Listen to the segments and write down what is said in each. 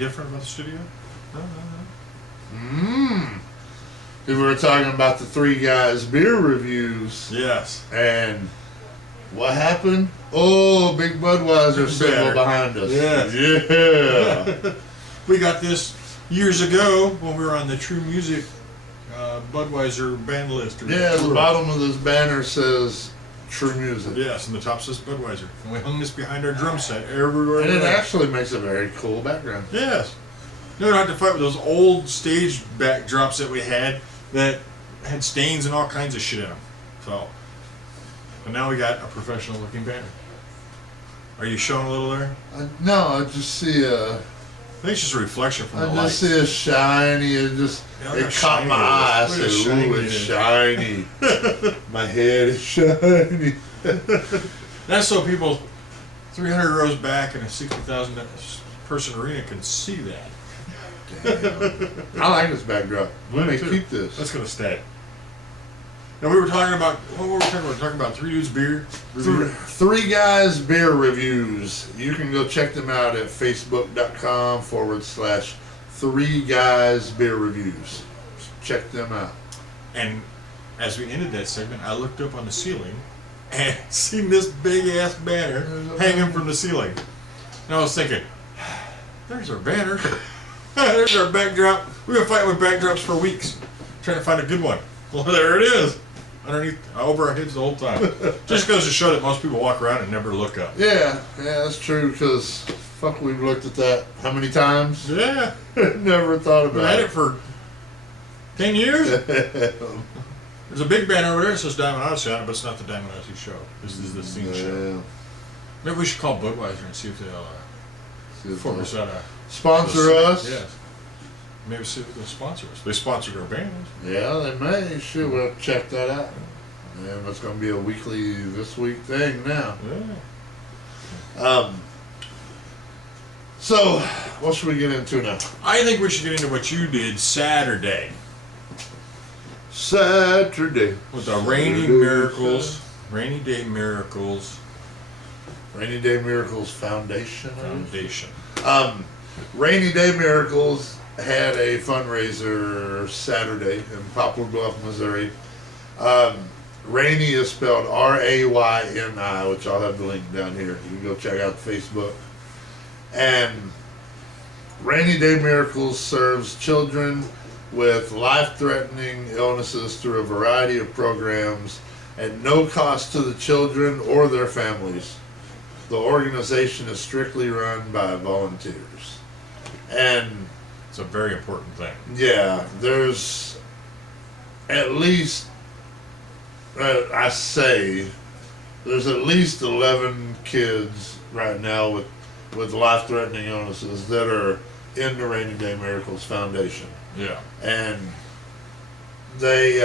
different about the studio? No. We were talking about the three guys beer reviews. Yes. And what happened? Oh, big Budweiser symbol behind us. Yes. Yeah. We got this years ago when we were on the True Music Budweiser band list. Yeah, the bottom of this banner says True Music. Yes, and the top says Budweiser. And we hung this behind our drum set everywhere. And it actually makes a very cool background. Yes. You don't have to fight with those old stage backdrops that we had that had stains and all kinds of shit in them. So, but now we got a professional looking banner. Are you showing a little there? No, I just see a... I think it's just a reflection from the I light. just see a shiny, it caught my eye. I said, ooh, it's shiny. My head is shiny. That's so people 300 rows back in a 60,000 person arena can see that. Damn. I like this backdrop. We may keep this. That's going to stay. Now we were talking about, what were we talking about? We were talking about Three Dudes Beer. Three Guys Beer Reviews. You can go check them out at facebook.com/3 Guys Beer Reviews. Check them out. And as we ended that segment, I looked up on the ceiling and seen this big ass banner hanging from the ceiling. And I was thinking, there's our banner. There's our backdrop. We've been fighting with backdrops for weeks, trying to find a good one. Well, there it is. Underneath, over our heads the whole time. Just goes to show that most people walk around and never look up. Yeah, that's true, because fuck, we've looked at that how many times? Yeah. Never thought about it. We've had it for 10 years. There's a big banner over there that says Diamond Odyssey on it, but it's not the Diamond Odyssey show. This is the scene show. Maybe we should call Budweiser and see if they'll force out a... Sponsor us? Yes. Maybe see if they'll sponsor us. They sponsored our band. Yeah, they may. Sure, we'll check that out. And that's going to be a weekly, this week thing now. Yeah. So, what should we get into now? I think we should get into what you did Saturday. With the Rayni Miracles. Rayni Day Miracles. Rayni Day Miracles Foundation. Rayni Day Miracles had a fundraiser Saturday in Poplar Bluff, Missouri. Rayni is spelled R-A-Y-N-I, which I'll have the link down here. You can go check out Facebook. And Rayni Day Miracles serves children with life-threatening illnesses through a variety of programs at no cost to the children or their families. The organization is strictly run by volunteers. And it's a very important thing. Yeah, there's at least, there's at least 11 kids right now with life-threatening illnesses that are in the Rayni Day Miracles Foundation. Yeah. And they,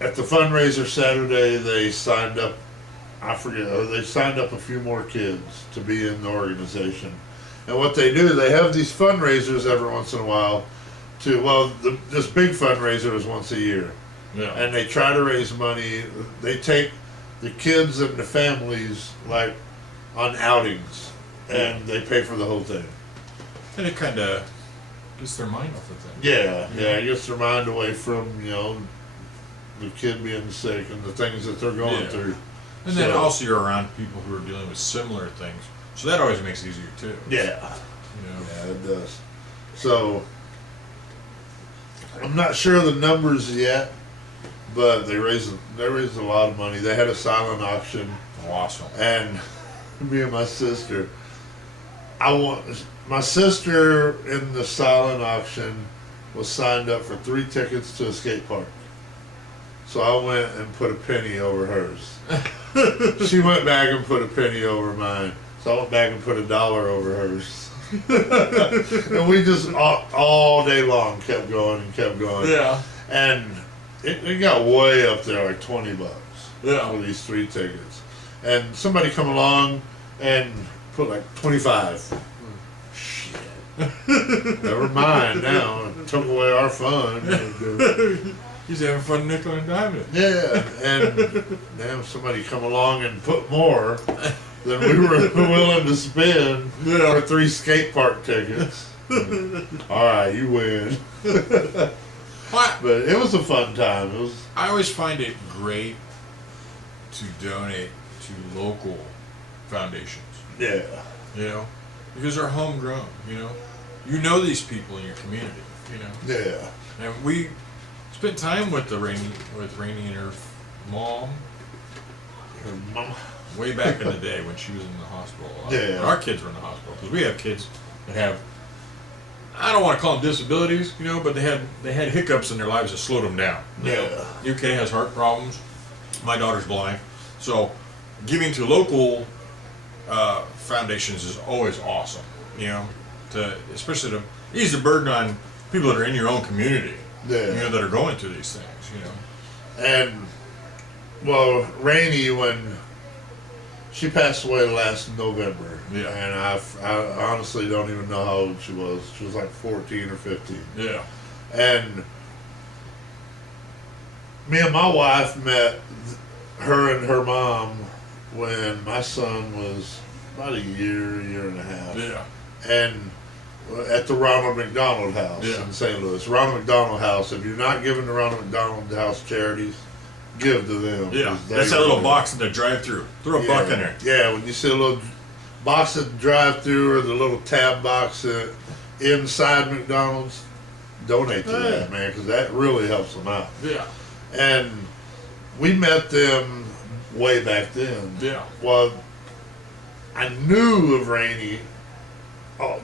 at the fundraiser Saturday, they signed up, they signed up a few more kids to be in the organization. And what they do, they have these fundraisers every once in a while this big fundraiser is once a year. Yeah. And they try to raise money. They take the kids and the families, like, on outings, and they pay for the whole thing. And it kind of gets their mind off of things. Yeah, it gets their mind away from, the kid being sick and the things that they're going through. And then also you're around people who are dealing with similar things. So that always makes it easier too. Yeah. Yeah, it does. So, I'm not sure of the numbers yet, but they raised a lot of money. They had a silent auction. Awesome. And me and my sister, my sister in the silent auction was signed up for 3 tickets to a skate park. So I went and put a penny over hers. She went back and put a penny over mine. So I went back and put $1 over hers. And we just all day long kept going and kept going. Yeah. And it got way up there, like $20 for these 3 tickets. And somebody come along and put like 25. Shit. Never mind now. It took away our fun. He's having fun nickel and diming it. Yeah, and damn, somebody come along and put more than we were willing to spend for 3 skate park tickets. All right, you win. But it was a fun time. It was. I always find it great to donate to local foundations. Yeah. You know, because they're homegrown. You know these people in your community. Yeah. And we spent time with Rayni and her mom. Her mom. Way back in the day when she was in the hospital. Yeah. When our kids were in the hospital, because we have kids that have, I don't want to call them disabilities, but they had hiccups in their lives that slowed them down. Yeah. UK has heart problems. My daughter's blind, so giving to local foundations is always awesome. Especially to ease the burden on people that are in your own community. Yeah. That are going through these things. And well, Rayni, when she passed away last November, and I honestly don't even know how old she was. She was like 14 or 15. Yeah. And me and my wife met her and her mom when my son was about a year and a half. Yeah. And at the Ronald McDonald House in St. Louis. Ronald McDonald House. If you're not giving to Ronald McDonald House charities, give to them. Yeah, that's that little box in the drive-through. Throw a buck in there. Yeah, when you see a little box at the drive-through or the little tab box inside McDonald's, donate to that, man, because that really helps them out. Yeah. And we met them way back then. Yeah. Well, I knew of Rayni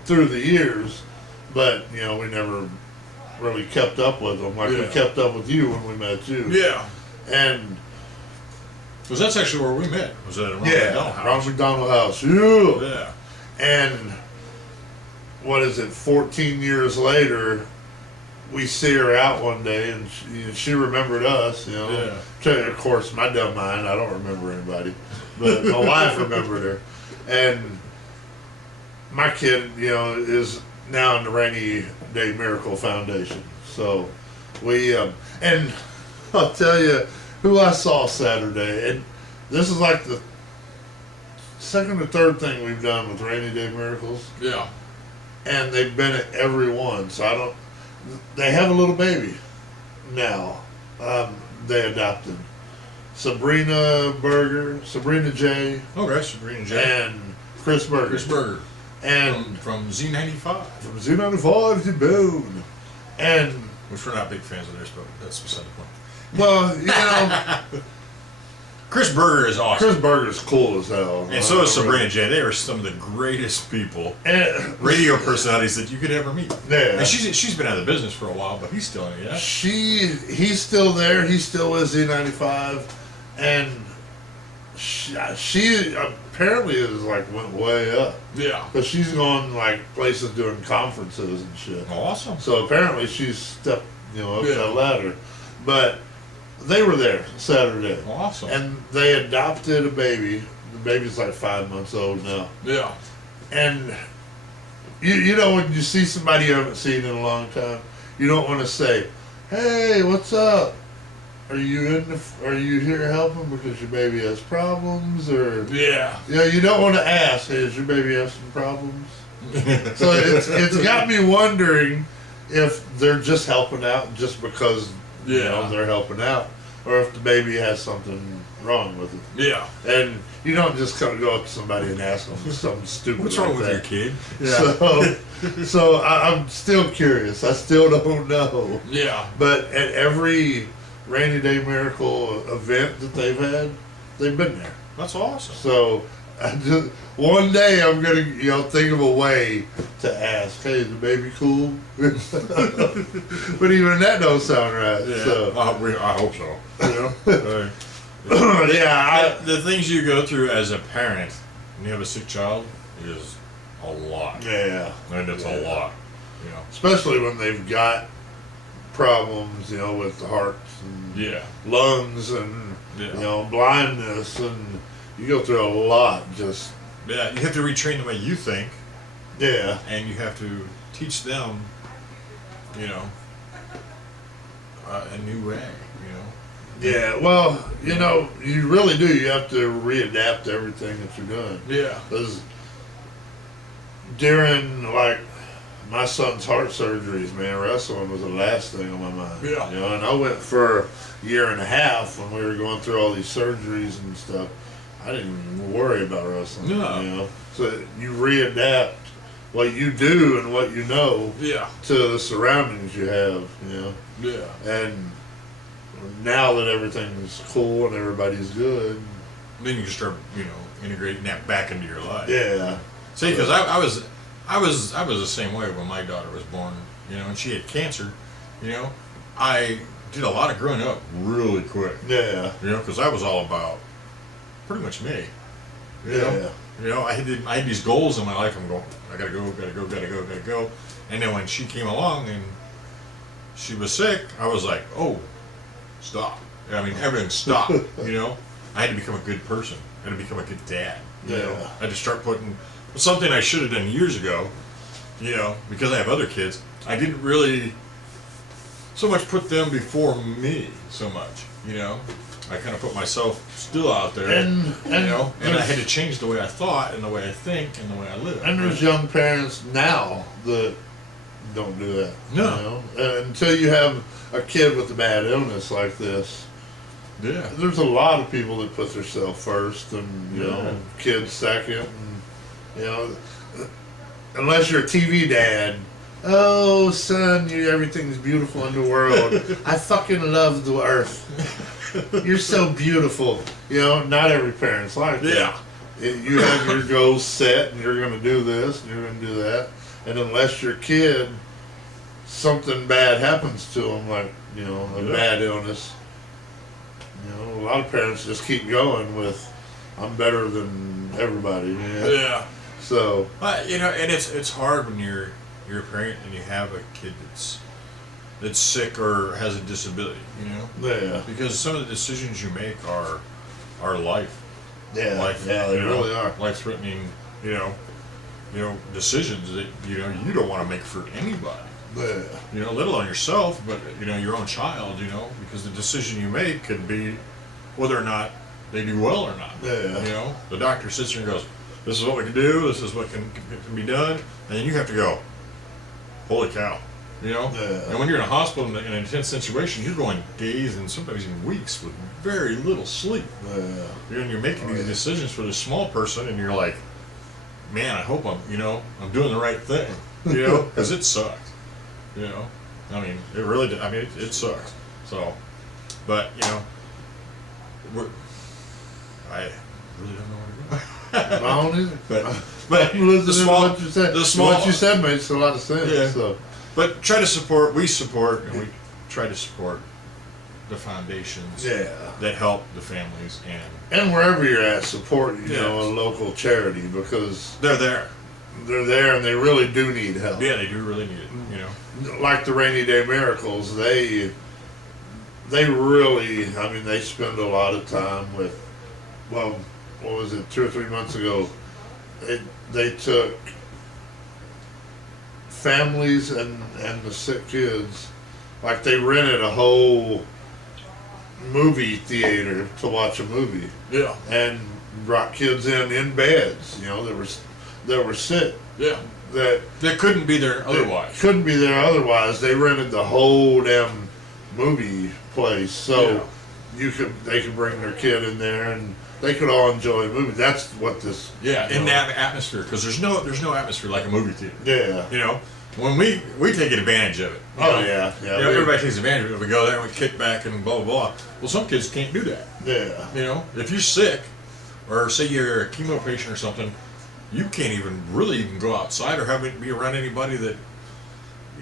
through the years, but we never really kept up with them like we kept up with you when we met you. Yeah. And because that's actually where we met. Was at Ronald McDonald House. Ronald McDonald House. Yeah. And what is it? 14 years later, we see her out one day, and she remembered us. Yeah. Of course, my dumb mind, I don't remember anybody, but my wife remembered her, and my kid, is now in the Rayni Day Miracle Foundation. So we and I'll tell you who I saw Saturday, and this is like the second or third thing we've done with Rayni Day Miracles. Yeah. And they've been at every one, so they have a little baby now. They adopted Sabrina J. Okay, Sabrina J. And Chris Berger. And from Z95. From Z95 to Boone. And which we're not big fans of theirs, but that's beside the point. Well, Chris Berger is awesome. Chris Berger's cool as hell. And so is Sabrina J. They are some of the greatest people, radio personalities that you could ever meet. Yeah. And she's been out of the business for a while, but he's still in it, yeah? He's still there. He still is Z95. And she apparently is went way up. Yeah. But she's going places doing conferences and shit. Awesome. So apparently she's stepped up that ladder. But they were there Saturday. Awesome. And they adopted a baby. The baby's 5 months old now. Yeah. And when you see somebody you haven't seen in a long time, you don't want to say, "Hey, what's up? Are you here helping because your baby has problems?" Or you don't want to ask, "Hey, does your baby have some problems?" So it's got me wondering if they're just helping out just because they're helping out, or if the baby has something wrong with it. Yeah. And you don't just kind of go up to somebody and ask them something stupid. What's wrong with that. your kid? Yeah. So I'm still curious. I still don't know. Yeah. But at every Rayni Day Miracle event that they've had, they've been there. That's awesome. So one day I'm gonna think of a way to ask, "Hey, is the baby cool?" But even that don't sound right. Yeah. So I hope so. The things you go through as a parent when you have a sick child is a lot. Yeah. And it's a lot. Especially when they've got problems, with the hearts and lungs and blindness, and you go through a lot. Just you have to retrain the way you think. Yeah. And you have to teach them, a new way, Yeah, well, you really do. You have to readapt to everything that you're doing. Yeah. Because during, like, my son's heart surgeries, man, wrestling was the last thing on my mind. Yeah. And I went for a year and a half when we were going through all these surgeries and stuff. I didn't even worry about wrestling. No. So you readapt what you do and what you know Yeah. to the surroundings you have, Yeah. And now that everything's cool and everybody's good. Then you can start, integrating that back into your life. Yeah. See, because I was the same way when my daughter was born, and she had cancer. I did a lot of growing up really quick. Yeah. Because I was all about pretty much me. Yeah. I had these goals in my life. I'm going, I gotta go. And then when she came along and she was sick, I was like, oh, stop. I mean, everything stopped. I had to become a good person. I had to become a good dad. I had to start putting something I should have done years ago. Because I have other kids, I didn't really so much put them before me so much. I kind of put myself still out there, and I had to change the way I thought and the way I think and the way I live. And there's young parents now that don't do that. No. Until you have a kid with a bad illness like this. Yeah. There's a lot of people that put themselves first and, kids second. And, unless you're a TV dad, oh, son, everything's beautiful in the world. I fucking love the earth. You're so beautiful. Not every parent's like that. Yeah. You have your goals set, and you're going to do this, and you're going to do that. And unless your kid, something bad happens to them, like, a bad illness, a lot of parents just keep going with, I'm better than everybody. Yeah. So. And it's hard when you're a parent and you have a kid that's sick or has a disability, Yeah. Because some of the decisions you make are life. Yeah. They really are. Life-threatening, decisions that you don't want to make for anybody. Yeah. Let alone yourself, but your own child, because the decision you make could be whether or not they do well or not. Yeah. The doctor sits there and goes, "This is what we can do. This is what can be done," and then you have to go, "Holy cow!" Yeah. And when you're in a hospital in an intense situation, you're going days and sometimes even weeks with very little sleep. Yeah. You're making these decisions for this small person, and you're like, "Man, I hope I'm doing the right thing," because it sucks. I mean, it really did. I mean, it sucks. So, but I really don't know where to go. I don't either. But I'm listening to what you said. What you small, said makes a lot of sense. Yeah. So. But we support try to support the foundations that help the families and wherever you're at, support a local charity because they're there. They're there and they really do need help. Yeah, they do really need it. Like the Rayni Day Miracles, they really, they spend a lot of time with. Well, what was it? 2 or 3 months ago, they took families and the sick kids, like they rented a whole movie theater to watch a movie. Yeah. And brought kids in beds, that were sick. Yeah. That couldn't be there otherwise. Couldn't be there otherwise. They rented the whole damn movie place, so they could bring their kid in there and they could all enjoy a movie. That's what this. Yeah, in that atmosphere, because there's no atmosphere like a movie theater. Yeah. When we take advantage of it. Yeah. Everybody takes advantage of it. We go there and we kick back and blah blah blah. Well, some kids can't do that. Yeah. If you're sick, or say you're a chemo patient or something, you can't even go outside or be around anybody that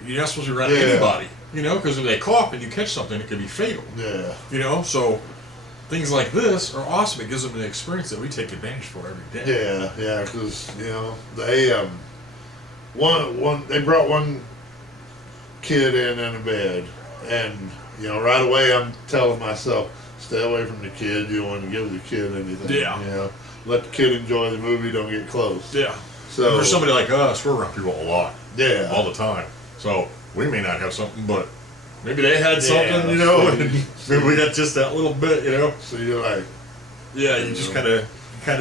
you're not supposed to be around anybody. Because if they cough and you catch something, it could be fatal. Yeah. So things like this are awesome. It gives them the experience that we take advantage for every day. Yeah. Because they brought one kid in a bed, and right away I'm telling myself, stay away from the kid. You don't want to give the kid anything. Yeah. Let the kid enjoy the movie. Don't get close. Yeah. So and for somebody like us, we're around people a lot. Yeah. All the time. So we may not have something, but maybe they had something, you know, and maybe we got just that little bit, you know. So you're like, yeah, you just kind of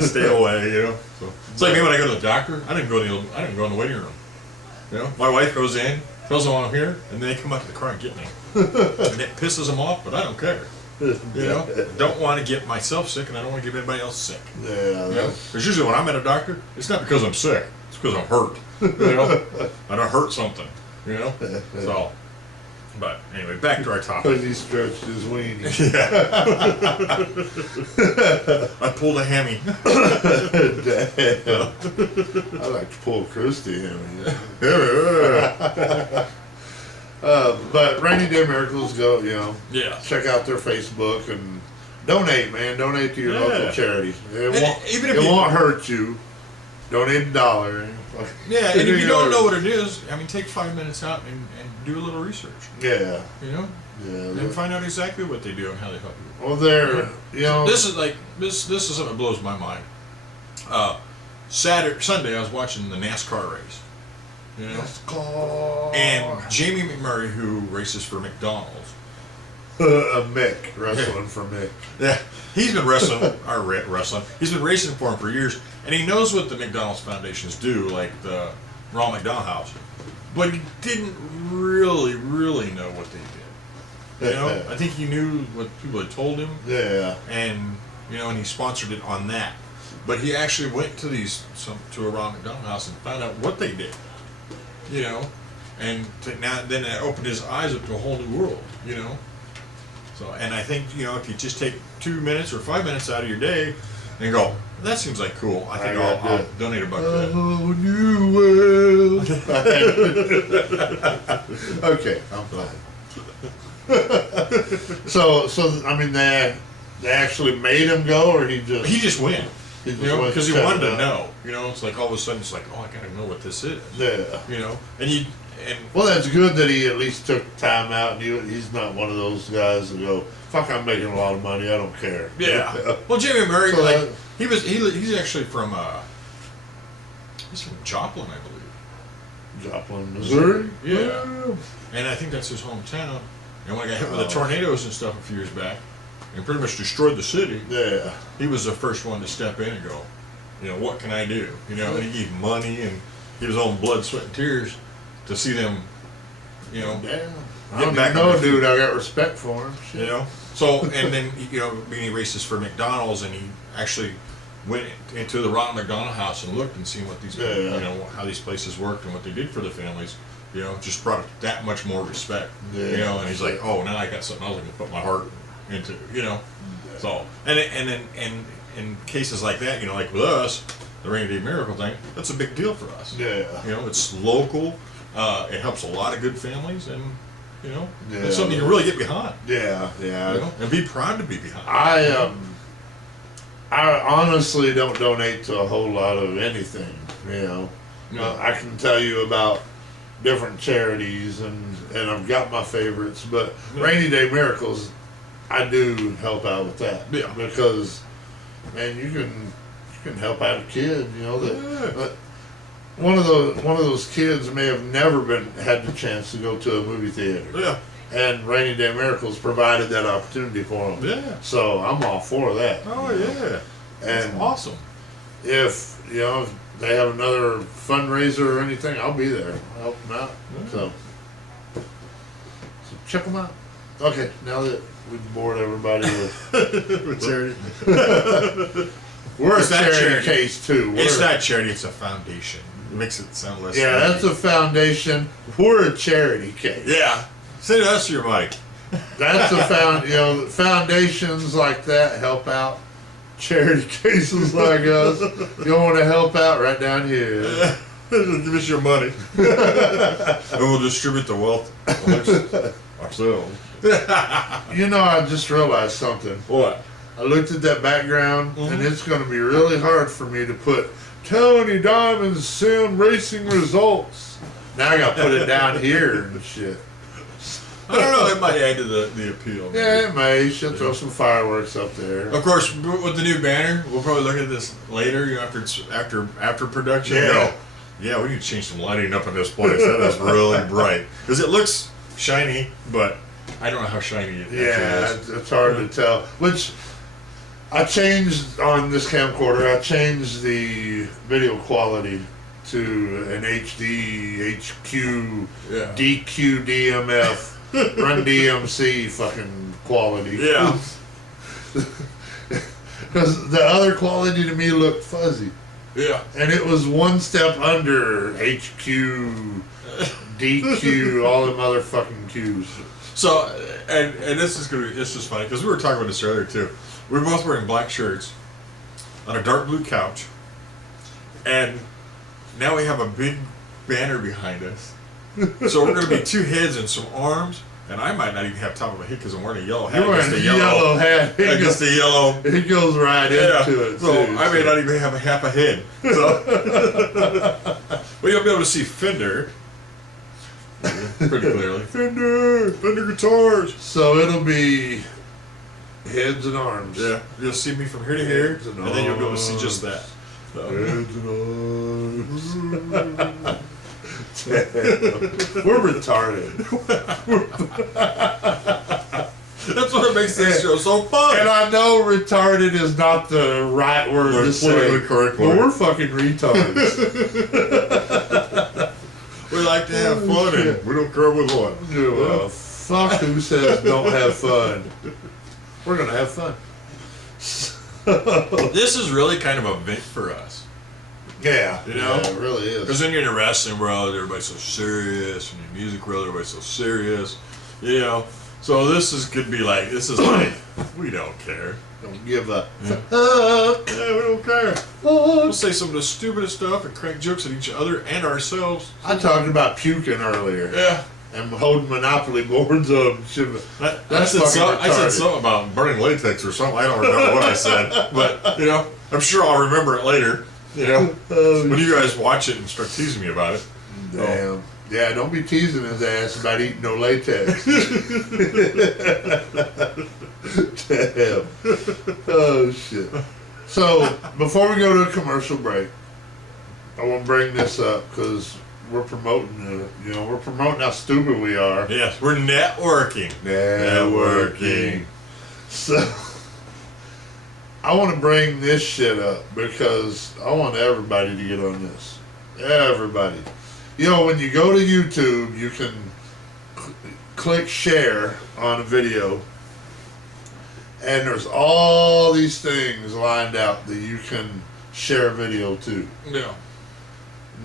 stay away, you know. So it's like me when I go to the doctor. I didn't go in the waiting room. You know, my wife goes in, tells them I'm here, and then they come out to the car and get me. And it pisses them off, but I don't care. You know, don't want to get myself sick, and I don't want to get anybody else sick. Yeah, you know? Because usually when I'm at a doctor, it's not because I'm sick; it's because I'm hurt. You know, I don't hurt something. You know, so. But anyway, back to our topic. Because he stretched his weenie. Yeah. I pulled a hammy. Damn. I like to pull Christy hammy. But Rayni Day Miracles, go, you know. Yeah. Check out their Facebook and donate, man. Donate to your local charity. It won't hurt you. Donate $1. Yeah, and if you don't know what it is, I mean, take 5 minutes out and do a little research. Yeah. You know? Yeah. And find out exactly what they do and how they help you. Well, you know. This is like, this is something that blows my mind. Sunday, I was watching the NASCAR race. You know? NASCAR. And Jamie McMurray, who races for McDonald's. Mick, wrestling for Mick. Yeah. He's been he's been racing for him for years, and he knows what the McDonald's foundations do, like the Ronald McDonald House. But he didn't really know what they did. You know, I think he knew what people had told him. Yeah. And you know, and he sponsored it on that. But he actually went to a Ronald McDonald House and found out what they did. You know, and then it opened his eyes up to a whole new world. You know. So, and I think, you know, if you just take 2 minutes or 5 minutes out of your day and go, that seems like cool, I think I'll donate $1 to that. Oh, new world. Okay, I'm fine. So I mean, they actually made him go, or he just went. You know, because he wanted to know. You know, it's like all of a sudden it's like, oh, I gotta know what this is. Yeah. You know, well, that's good that he at least took time out, and he's not one of those guys that go, fuck, I'm making a lot of money, I don't care. Yeah. Well, Jamie Murray, so he's actually from he's from Joplin, I believe. Joplin, Missouri? Yeah. And I think that's his hometown. And when I got hit with the tornadoes and stuff a few years back, and pretty much destroyed the city, yeah, he was the first one to step in and go, you know, what can I do? You know, and he gave money and he was on blood, sweat, and tears to see them, you know. Yeah. I don't even know, dude. I got respect for him. Shit. You know. So, and then, you know, being he races for McDonald's, and he actually went into the Ronald McDonald House and looked and seen what these, you know, how these places worked and what they did for the families. You know, just brought that much more respect. Yeah. You know, and he's like, oh, now I got something else I can put my heart into. You know. Yeah. So, and in cases like that, you know, like with us, the Rayni Day Miracle thing, that's a big deal for us. Yeah. You know, it's local. It helps a lot of good families, and you know, it's something you can really get behind. Yeah, yeah. You know, and be proud to be behind. I honestly don't donate to a whole lot of anything. You know, I can tell you about different charities, and I've got my favorites, but Rayni Day Miracles, I do help out with that. Yeah. Because, man, you can help out a kid. You know that. One of those kids may have never had the chance to go to a movie theater. Yeah. And Rayni Day Miracles provided that opportunity for them. Yeah. So I'm all for that. Oh yeah. And that's awesome. If they have another fundraiser or anything, I'll be there. I'll help them out. Yeah. So check them out. Okay, now that we've bored everybody with charity. We're a charity case too. It's not charity, it's a foundation. It makes it sound less. Yeah, that's a foundation. We're a charity case. Yeah. Say to us your mic. That's a foundations like that help out charity cases like us. You want to help out right down here. Give us your money. And we'll distribute the wealth ourselves. You know, I just realized something. What? I looked at that background, and it's going to be really hard for me to put Tony Diamond Sim Racing Results. Now I got to put it down here and shit. I don't know. It might add to the appeal. Maybe. Yeah, it may. Should throw some fireworks up there. Of course, with the new banner, we'll probably look at this later. You know, after production. Yeah. Yeah, we need to change some lighting up in this place. That is really bright because it looks shiny, but I don't know how shiny it Yeah, is. it's hard to tell. Which I changed on this camcorder. I changed the video quality to an HD, HQ, DQ, DMF, Run DMC fucking quality. Yeah. Because the other quality to me looked fuzzy. Yeah. And it was one step under HQ, DQ, all the motherfucking Qs. So, and this is funny because we were talking about this earlier too. We were both wearing black shirts on a dark blue couch, and now we have a big banner behind us. So we're going to be two heads and some arms, and I might not even have top of my head because I'm wearing a yellow hat. You're wearing a yellow hat. Against the yellow. It goes right into it. So too, I may not even have a half a head. So, well, you'll be able to see Fender pretty clearly. Fender guitars. So it'll be heads and arms. Yeah, you'll see me from here to here, and then you'll be able to see just that. So. Heads and arms. We're retarded. That's what makes this show so fun. And I know retarded is not the right word to say. Correct but we're fucking retards. We like to have fun, and we don't care with what. Fuck who says don't have fun. We're gonna have fun. This is really kind of a vent for us. Yeah, you know, yeah, it really is. Because then you're in the wrestling world, everybody's so serious, and in the music world, everybody's so serious. You know, so this could be like, we don't care. Don't give a fuck. Yeah, we don't care. We'll say some of the stupidest stuff and crack jokes at each other and ourselves. I talked about puking earlier. Yeah. And holding Monopoly boards up. I said something about burning latex or something. I don't remember what I said. But, you know, I'm sure I'll remember it later. You know, when you guys watch it and start teasing me about it. Damn. Oh. Yeah, don't be teasing his ass about eating no latex. Damn. Oh, shit. So, before we go to a commercial break, I want to bring this up because we're promoting we're promoting how stupid we are. Yes, we're networking. So, I want to bring this shit up because I want everybody to get on this. Everybody. You know, when you go to YouTube, you can click share on a video, and there's all these things lined out that you can share a video to. Yeah.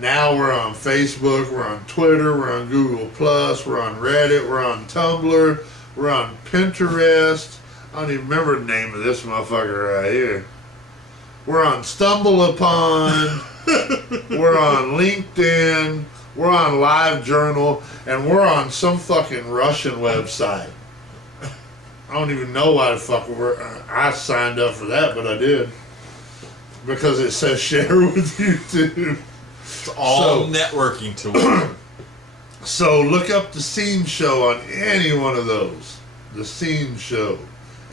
Now we're on Facebook, we're on Twitter, we're on Google+, we're on Reddit, we're on Tumblr, we're on Pinterest. I don't even remember the name of this motherfucker right here. We're on StumbleUpon, we're on LinkedIn, we're on LiveJournal, and we're on some fucking Russian website. I don't even know why the fuck I signed up for that, but I did. Because it says share with YouTube. It's all networking tools. So look up the Scene Show on any one of those. The Scene Show.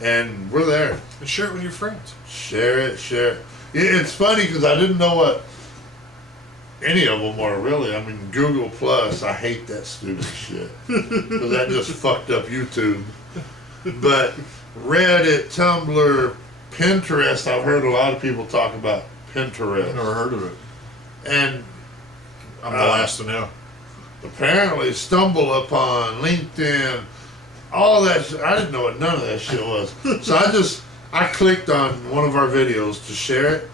And we're there. And share it with your friends. Share it. It's funny because I didn't know what any of them were really. I mean, Google+, I hate that stupid shit. Because that just fucked up YouTube. But Reddit, Tumblr, Pinterest, I've heard a lot of people talk about Pinterest. I've never heard of it. And I'm the last to know. Apparently StumbleUpon, LinkedIn, all that shit. I didn't know what none of that shit was. So I clicked on one of our videos to share it,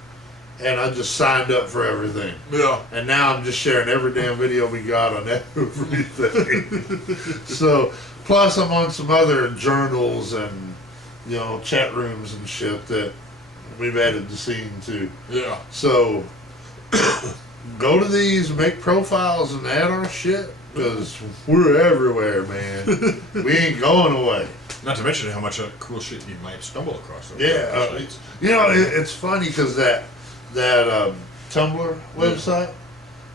and I just signed up for everything. Yeah. And now I'm just sharing every damn video we got on everything. So, plus I'm on some other journals and, chat rooms and shit that we've added the scene to. Yeah. So, go to these, make profiles, and add our shit, because we're everywhere, man. We ain't going away. Not to mention how much cool shit you might stumble across. Yeah. It's funny because that Tumblr website,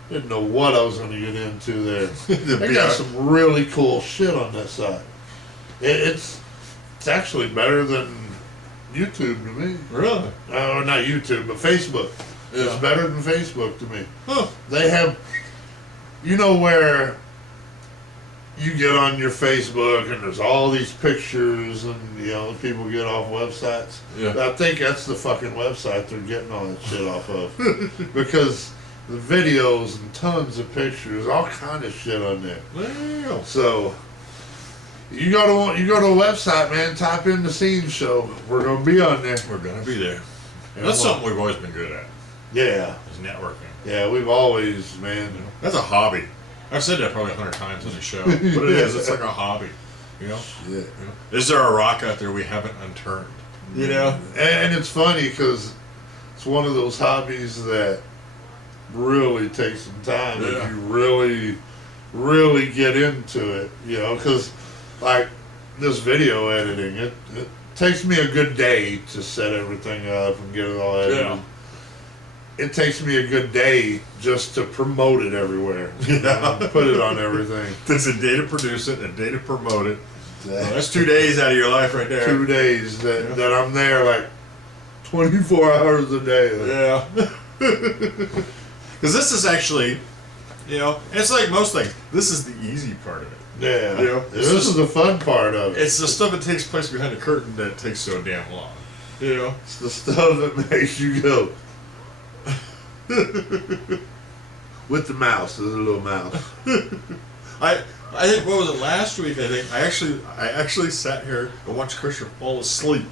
didn't know what I was going to get into there. They got some really cool shit on that site. It's actually better than YouTube to me. Really? Not YouTube, but Facebook. Yeah. It's better than Facebook to me. Huh. They have, where you get on your Facebook and there's all these pictures and, people get off websites. Yeah. I think that's the fucking website they're getting all that shit off of. Because the videos and tons of pictures, all kind of shit on there. Well. So, you go to a website, man, type in the Scene Show. We're going to be on there. We're going to be there. That's something we've always been good at. Yeah. Is networking. Yeah, we've always, man. That's a hobby. I've said that probably 100 times on the show, but it is. It's like a hobby, Yeah. Is there a rock out there we haven't unturned? And it's funny because it's one of those hobbies that really takes some time if you really, really get into it. Because like this video editing, it takes me a good day to set everything up and get it all edited. Yeah. It takes me a good day just to promote it everywhere. Put it on everything. Takes a day to produce it, a day to promote it. Well, that's 2 days out of your life right there. 2 days that I'm there like 24 hours a day. Yeah. Because this is actually, it's like most things. This is the easy part of it. Yeah. This is the fun part of it. It's the stuff that takes place behind the curtain that takes so damn long. It's the stuff that makes you go. With the mouse, there's a little mouse. I think, what was it, last week? I think I actually sat here and watched Krusher fall asleep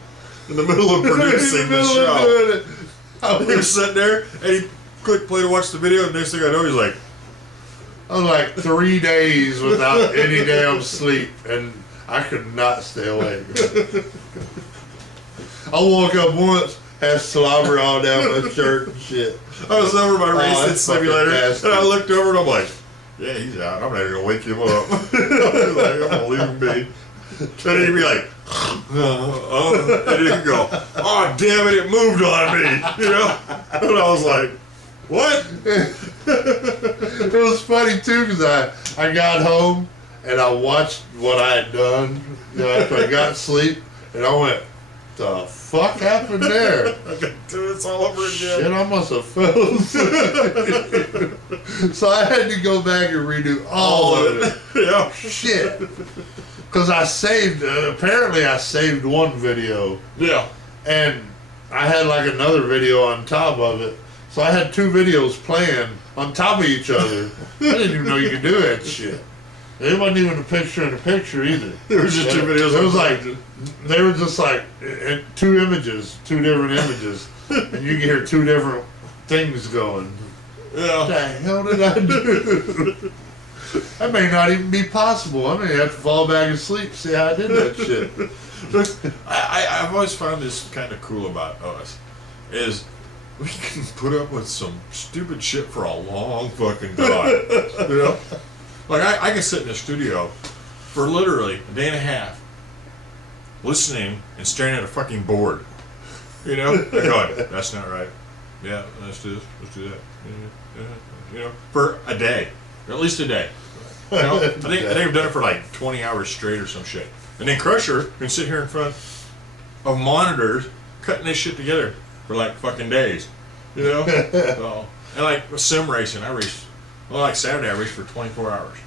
in the middle of producing the show. He was sitting there and he clicked play to watch the video, and the next thing I know, he's like, I was like 3 days without any damn sleep, and I could not stay awake. I woke up once, had slobber all down my shirt and shit. I was over my racing simulator, nasty. and I looked over and I'm like, yeah, he's out. I'm not even going to wake him up. I'm going to leave him be. And he'd be like, and he'd go, oh, damn it, it moved on me. And I was like, what? It was funny too because I got home and I watched what I had done after I got sleep, and I went, the fuck happened there? I got to do this all over again. Shit, I must have fell asleep. So I had to go back and redo all of it. Yeah. Shit. Because I saved, apparently I saved one video. Yeah. And I had like another video on top of it. So I had 2 videos playing on top of each other. I didn't even know you could do that shit. It wasn't even a picture in a picture either. It was just 2 videos. It was like, they were just like 2 images, 2 different images. And you can hear 2 different things going. Yeah. What the hell did I do? That may not even be possible. I may have to fall back and sleep, see how I did that shit. I've always found this kind of cool about us, is we can put up with some stupid shit for a long fucking time. Like I can sit in the studio for literally a day and a half, listening and staring at a fucking board. Like, going, that's not right. Yeah, let's do this. Let's do that. For a day, or at least a day. I think I've done it for like 20 hours straight or some shit. And then Krusher can sit here in front of monitors, cutting this shit together for like fucking days. So, and like sim racing, I race. Well, like Saturday, I raced for 24 hours.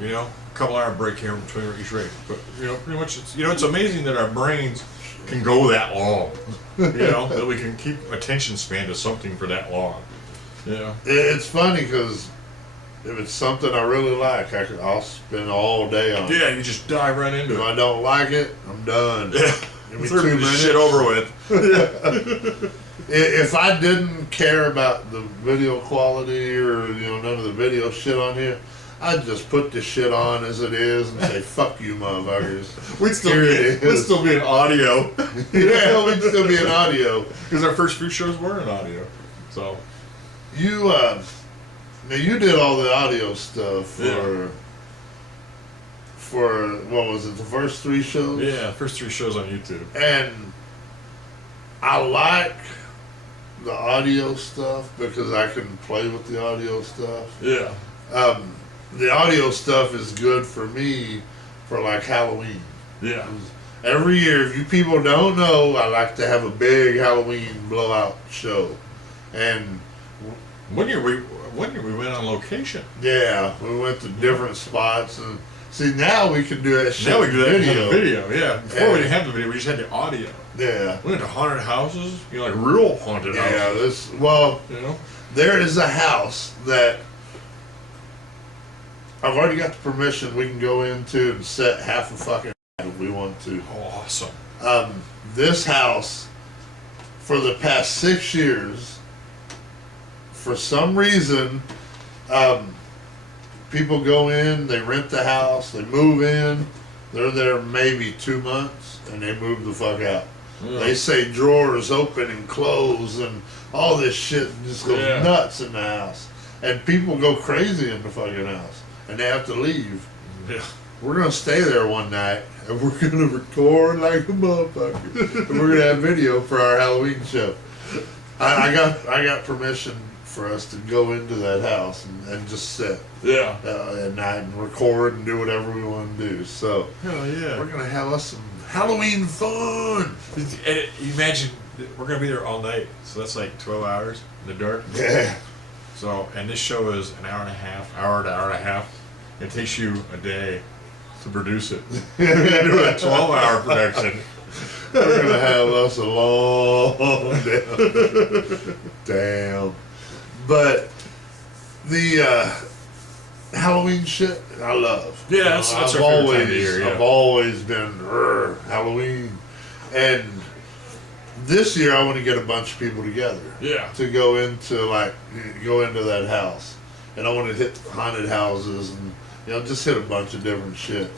Damn. A couple hour break here between each race. But pretty much, it's amazing that our brains can go that long. That we can keep attention span to something for that long. It's funny because if it's something I really like, I'll spend all day on it. Yeah, you just dive right into it. it. If I don't like it, I'm done. Yeah. Give me 2 minutes. Shit over with. If I didn't care about the video quality or none of the video shit on here, I'd just put this shit on as it is and say, fuck you motherfuckers. We'd still be in audio. Yeah, we'd still be in audio. Because our first few shows were in audio. So now you did all the audio stuff for what was it, the first 3 shows? Yeah, first 3 shows on YouTube. And I like the audio stuff because I can play with the audio stuff. Yeah. The audio stuff is good for me for like Halloween. Yeah. Every year, if you people don't know, I like to have a big Halloween blowout show. And when year we went on location. Yeah, we went to different spots, and See, now we can do that shit. Now we can do that video. video, yeah. Before we didn't have the video, we just had the audio. Yeah. We went to haunted houses, like real haunted houses. Yeah, there is a house that I've already got the permission. We can go into and set half a fucking if we want to. Oh, awesome. This house, for the past 6 years, for some reason, people go in, they rent the house, they move in, they're there maybe 2 months, and they move the fuck out. Yeah. They say drawers open and close and all this shit just goes nuts in the house. And people go crazy in the fucking house, and they have to leave. Yeah. We're going to stay there one night, and we're going to record like a motherfucker. And we're going to have video for our Halloween show. I got permission for us to go into that house and just sit at night and record and do whatever we want to do. So hell yeah, we're going to have us some Halloween fun. And imagine, we're going to be there all night, so that's like 12 hours in the dark. Yeah. So, and this show is an hour to hour and a half. It takes you a day to produce it. We're going to do a 12-hour production. We're going to have us a long day. Damn. But the Halloween shit, I love. Yeah, that's our favorite time of the year, yeah. I've always been Halloween. And this year I want to get a bunch of people together. Yeah. To go into that house. And I want to hit haunted houses and just hit a bunch of different shit.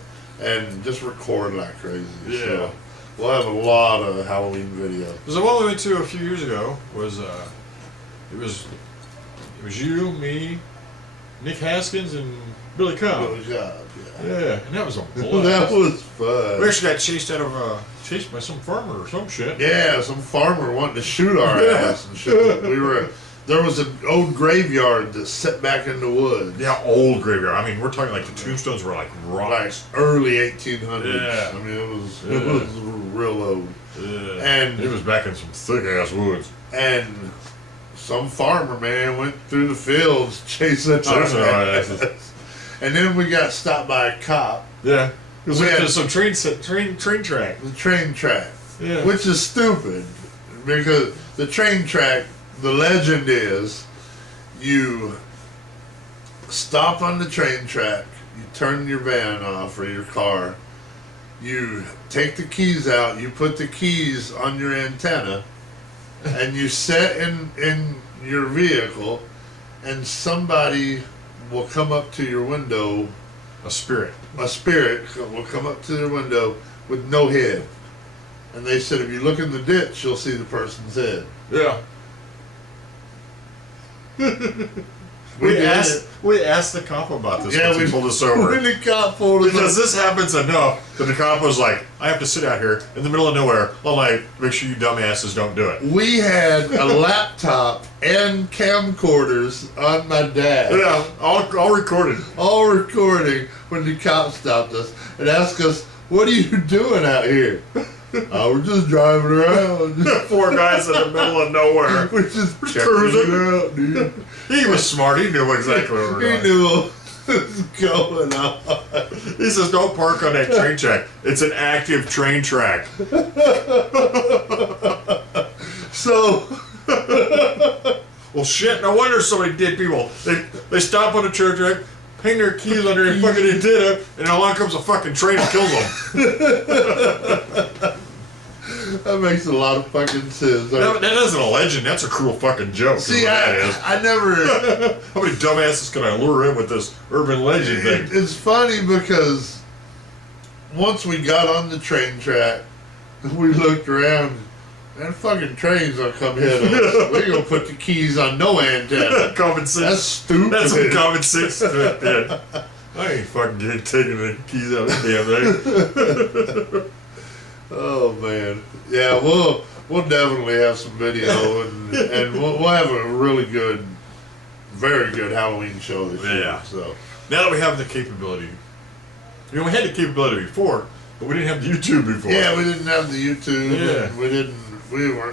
And just record like crazy. Yeah. So we'll have a lot of Halloween videos. Because the one we went to a few years ago was it was you, me, Nick Haskins, and Billy Cobb. Yeah, and that was a blast. That was fun. We actually got chased by some farmer or some shit. Yeah, some farmer wanted to shoot our ass and shit. There was an old graveyard that set back in the woods. Yeah, old graveyard. I mean, we're talking like the tombstones were like rocks. Like early 1800s. Yeah. I mean, it was real old. Yeah. And it was back in some thick ass woods. And some farmer, man, went through the fields chasing our asses. And then we got stopped by a cop. Yeah. Because we had some train track. The train track. Yeah. Which is stupid. Because the train track, the legend is, you stop on the train track, you turn your van off or your car, you take the keys out, you put the keys on your antenna, and you sit in your vehicle, and somebody will come up to your window. A spirit will come up to their window with no head. And they said if you look in the ditch, you'll see the person's head. Yeah. We asked the cop about this when he pulled us over. When the cop pulled us over. Because this happens enough that the cop was like, I have to sit out here in the middle of nowhere all night. Make sure you dumbasses don't do it. We had a laptop and camcorders on my dad. Yeah, all recorded. All recording when the cop stopped us and asked us, what are you doing out here? We're just driving around. 4 guys in the middle of nowhere. We're just cruising. Out, dude. He was smart. He knew exactly what we were doing. He knew what was going on. He says, don't park on that train track. It's an active train track. So... Well, shit, no wonder so many dead people. They stop on the train track, hang their keys under their fucking antenna, and along comes a fucking train and kills them. That makes a lot of fucking sense. That isn't a legend. That's a cruel fucking joke. See, I never... How many dumbasses can I lure in with this urban legend thing? It's funny because once we got on the train track, we looked around, and fucking trains will come hit us. We're going to put the keys on no antenna. Common sense. That's stupid. That's some common sense to it. I ain't fucking taking the keys out of the damn thing. Oh man, yeah, we'll definitely have some video and we'll have a really good, very good Halloween show this year. So now that we have the capability, we had the capability before, but we didn't have the YouTube before. Yeah, we didn't have the YouTube. Yeah,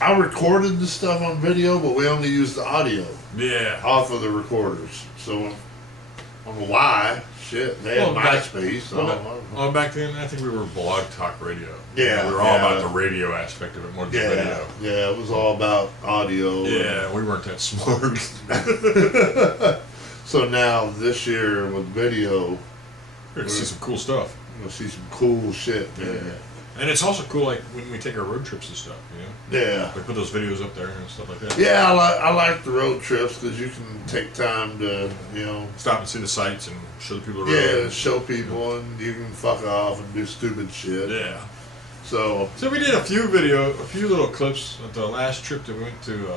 I recorded the stuff on video, but we only used the audio. Yeah. Off of the recorders, so don't know why. Shit, they had Well, MySpace. Back then, I think we were Blog Talk Radio. Yeah, we were all about the radio aspect of it more than the video. Yeah, it was all about audio. Yeah, we weren't that smart. So now this year with video, We're gonna see some cool stuff. You're gonna see some cool shit, man. Yeah. And it's also cool, like when we take our road trips and stuff. You know. Yeah. We put those videos up there and stuff like that. Yeah, I like the road trips because you can take time to, you know, stop and see the sights and show the people the road. road. Show people, and you can fuck off and do stupid shit. Yeah. So we did a few little clips at the last trip that we went to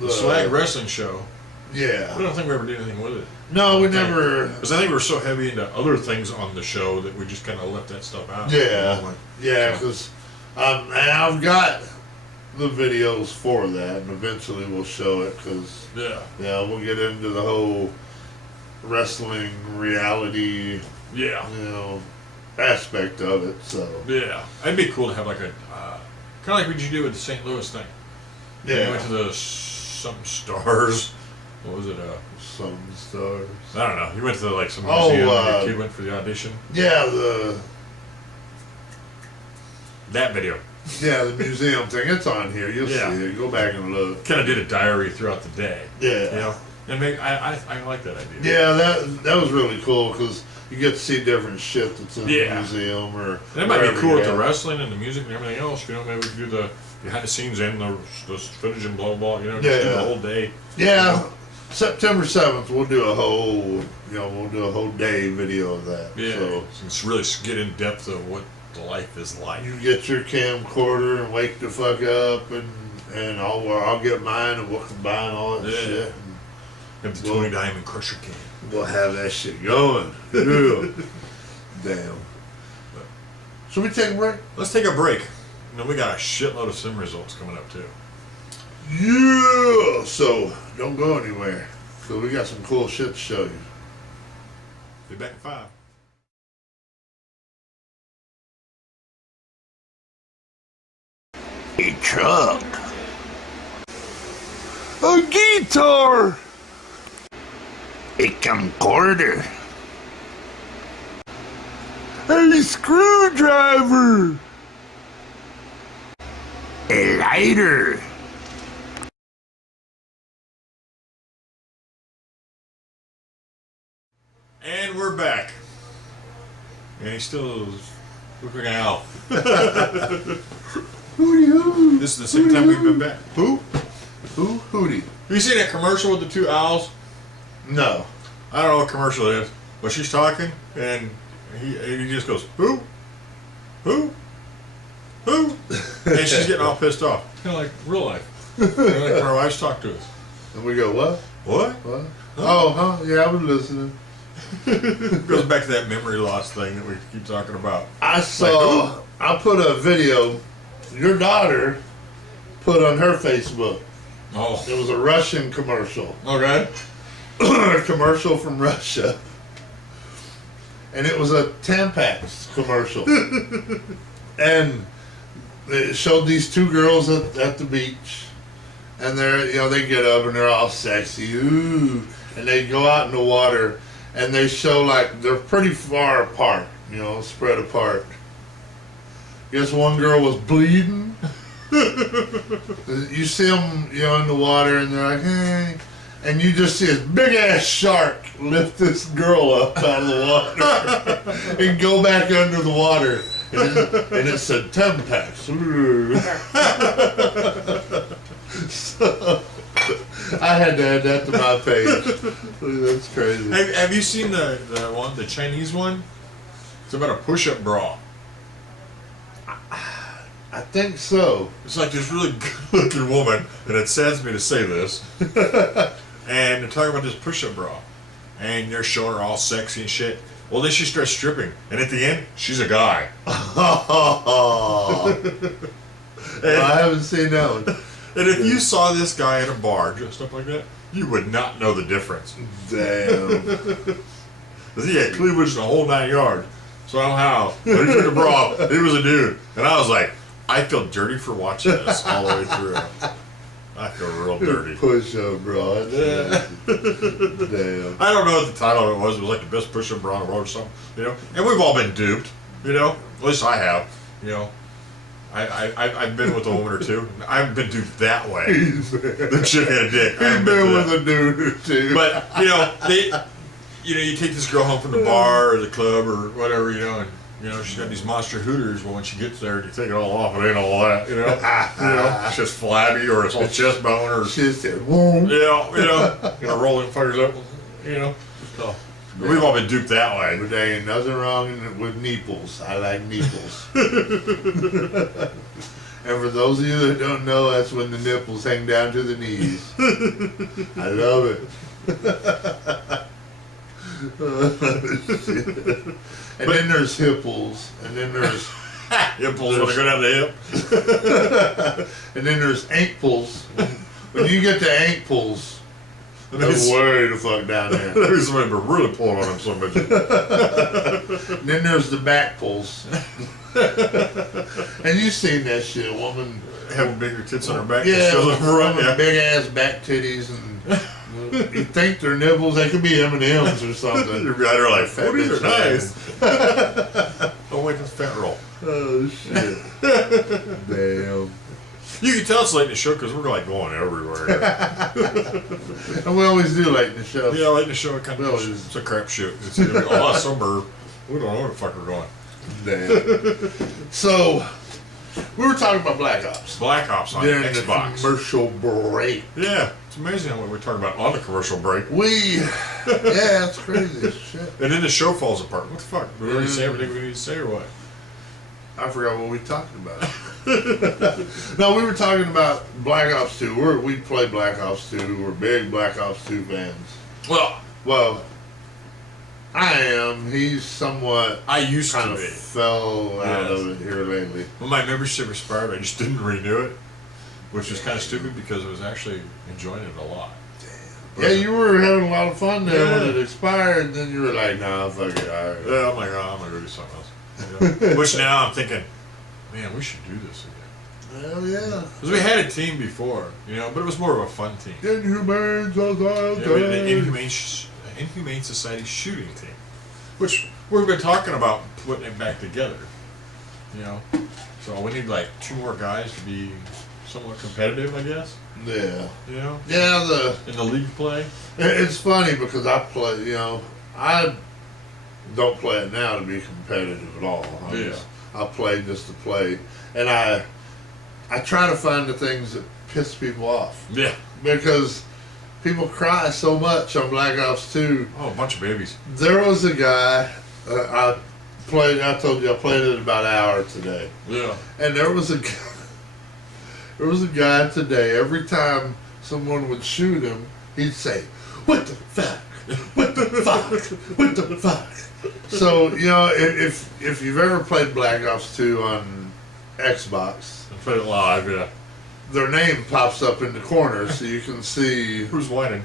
the Swag Wrestling Show. Yeah. I don't think we ever did anything with it. No, we never. Because I think we were so heavy into other things on the show that we just kind of left that stuff out. Yeah. Yeah, because and I've got the videos for that, and eventually we'll show it because we'll get into the whole wrestling reality, you know, aspect of it. So it'd be cool to have like a kind of like what you do with the St. Louis thing. You went to the some stars. What was it? Some stars. I don't know. You went to like some museum. Your kid went for the audition. Yeah, that video. Yeah, the museum thing. It's on here. You'll see it. Go back and look. Kind of did a diary throughout the day. Yeah. You know, and maybe I like that idea. Yeah, that was really cool because you get to see different shit that's in the museum or. And it might be cool with the wrestling and the music and everything else. You know, maybe we could do the behind the scenes and the footage and blah blah. You know, just do the whole day. Yeah. You know? September 7th, we'll do a whole day video of that. Yeah, so it's really get in depth of what the life is like. You get your camcorder and wake the fuck up, and I'll get mine, and we'll combine all that shit. Have the Tony Diamond Krusher can. We'll have that shit going. Yeah. Damn. Should we take a break? Let's take a break. You know, we got a shitload of sim results coming up too. Yeah, so don't go anywhere. So we got some cool shit to show you. Be back in 5. A truck. A guitar. A camcorder. A screwdriver. A lighter. And we're back. And he still is looking out. Hootie hoo. This is the second time we've been back. Who? Hootie. Have you seen that commercial with the two owls? No. I don't know what commercial it is, but she's talking and he just goes, who? Who? Who? And she's getting all pissed off. Kind of like real life. Like when our wives talk to us. And we go, what? What? What? Oh, yeah, I was listening. Goes back to that memory loss thing that we keep talking about. I put a video your daughter put on her Facebook. Oh. It was a Russian commercial. Okay. A commercial from Russia. And it was a Tampax commercial. And it showed these two girls at the beach. And they get up and they're all sexy. Ooh. And they go out in the water. And they show like they're pretty far apart, spread apart. Guess one girl was bleeding. You see them, in the water, and they're like, hey. And you just see this big ass shark lift this girl up out of the water and go back under the water. And it said Tampax. So I had to add that to my page. That's crazy. Have you seen the Chinese one? It's about a push-up bra. I think so. It's like this really good-looking woman, and it saddens me to say this. And they're talking about this push-up bra, and they're showing her all sexy and shit. Well, then she starts stripping, and at the end, she's a guy. Well, I haven't seen that one. And if you saw this guy in a bar dressed up like that, you would not know the difference. Damn. Because he had cleavage the whole 9 yards. Somehow, when he took a bra, he was a dude. And I was like, I feel dirty for watching this all the way through. I feel real dirty. Push-up bra. Yeah. Damn. I don't know what the title of it was. It was like the best push-up bra on the road or something. You know, and we've all been duped. You know, at least I have. You know, I've been with a woman or two. I haven't been duped that way. The chick had a dick. He's been with a dude or two. But you take this girl home from the bar or the club or whatever, and she's got these monster hooters. Well, when she gets there, you take it all off. It ain't all that, It's just flabby or it's all chest bone or she's said, whoa. Rolling fuckers up, So we've all been duped that way. But there ain't nothing wrong with nipples. I like nipples. And for those of you that don't know, that's when the nipples hang down to the knees. I love it. And then there's hipples, and then there's hipples when they go down the hip, and then there's ankles. When you get to ankles, there's way the fuck down there. There's somebody really pulling on him so much. And then there's the back pulls. And you've seen that shit, a woman having bigger tits on her back. Yeah, front, big ass back titties and. You think they're nibbles? They could be M&Ms or something. They're like, fat these are nice. Don't wait for the fat roll. Oh, shit. Damn. You can tell it's late in the show because we're like going everywhere here. And we always do late in the show. Yeah, late in the show, it's a crap shoot. It's either a lot of summer. We don't know where the fuck we're going. Damn. So, we were talking about Black Ops. Black Ops on during Xbox. The commercial break. Yeah. It's amazing what we're talking about on the commercial break. Yeah, it's crazy as shit. And then the show falls apart. What the fuck? We already say everything we need to say or what? I forgot what we talked about. No, we were talking about Black Ops 2. We play Black Ops 2. We're big Black Ops 2 fans. Well, I am. He's somewhat. I used kind to of be. fell out of it here lately. When my membership expired, I just didn't renew it. Which was kind of stupid because I was actually enjoying it a lot. Damn. Yeah, you were having a lot of fun there when it expired, and then you were like, nah, fuck it. All right. Yeah, I'm like, oh, I'm going to go do something else. Which now I'm thinking, man, we should do this again. Hell yeah. Because we had a team before, but it was more of a fun team. Inhumane Society. The Inhumane Society shooting team. Which we've been talking about putting it back together. So we need like 2 more guys to be somewhat competitive, I guess. Yeah. Yeah, in the league play. It's funny because I play, I don't play it now to be competitive at all. I play just to play. And I try to find the things that piss people off. Yeah. Because people cry so much on Black Ops 2. Oh, a bunch of babies. There was a guy, I told you I played it about an hour today. Yeah. And there was a guy today, every time someone would shoot him, he'd say, "What the fuck? What the fuck? What the fuck?" So, if you've ever played Black Ops 2 on Xbox, I played it live, yeah. Their name pops up in the corner so you can see who's whining.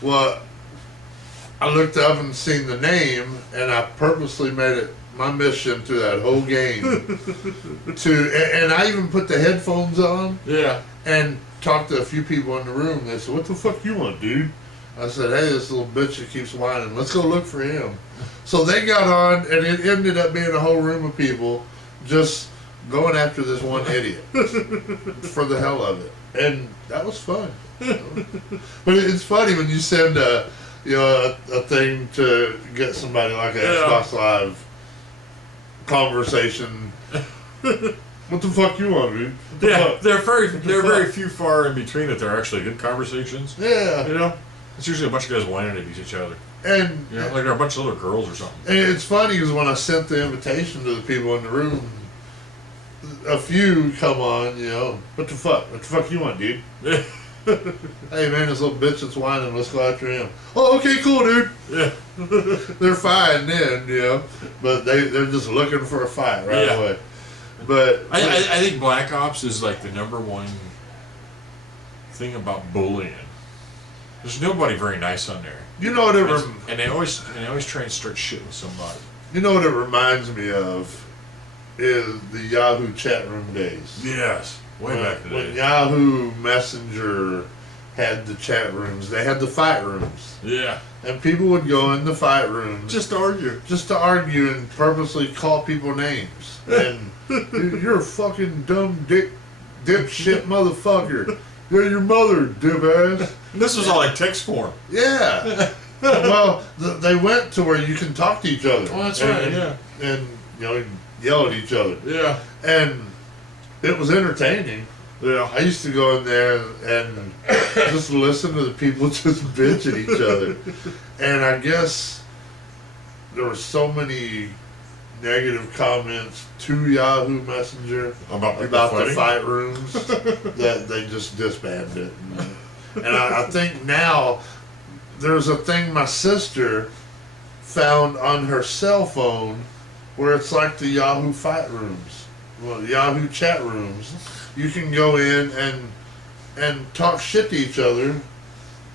Well, I looked up and seen the name, and I purposely made it my mission through that whole game and I even put the headphones on. Yeah. And talked to a few people in the room. They said, "What the fuck you want, dude?" I said, "Hey, this little bitch that keeps whining. Let's go look for him." So they got on, and it ended up being a whole room of people just going after this one idiot for the hell of it, and that was fun. But it's funny when you send a thing to get somebody like an Xbox Live conversation. What the fuck you want, dude? Yeah, they're very few far in between that they're actually good conversations. Yeah. It's usually a bunch of guys whining at each other. And like they're a bunch of little girls or something. And it's funny because when I sent the invitation to the people in the room, a few come on, what the fuck? What the fuck you want, dude? Yeah. Hey man, this little bitch that's whining, let's go after him. Oh, okay, cool, dude. Yeah. They're fine then, but they're just looking for a fight right away. But I think Black Ops is like the #1 thing about bullying. There's nobody very nice on there. You know what it and they always try and start shit with somebody. You know what it reminds me of is the Yahoo chat room days. Yes. Way back in the when day. Yahoo Messenger had the chat rooms, they had the fight rooms. Yeah. And people would go in the fight rooms Just to argue. just to argue and purposely call people names. And you're a fucking dumb dipshit motherfucker. You're your mother, dip ass. And this was all like text form. Yeah. Well, they went to where you can talk to each other. Oh, that's right, yeah. And, you know, yell at each other. Yeah. And it was entertaining. Yeah. I used to go in there and just listen to the people just bitch at each other. And I guess there were so many negative comments to Yahoo Messenger About the fight rooms that they just disbanded it. And I think now there's a thing my sister found on her cell phone where it's like the Yahoo fight rooms, well, Yahoo chat rooms. You can go in and talk shit to each other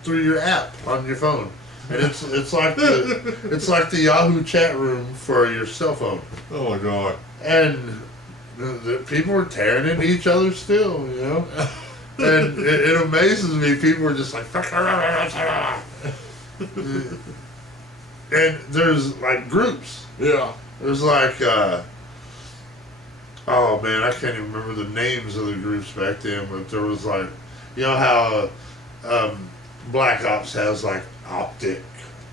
through your app on your phone, and it's like the Yahoo chat room for your cell phone. Oh my god. And the people were tearing into each other still, you know. And it amazes me. People were just like, and there's like groups. Yeah. There's like, oh man, I can't even remember the names of the groups back then, but there was like, you know how Black Ops has like Optic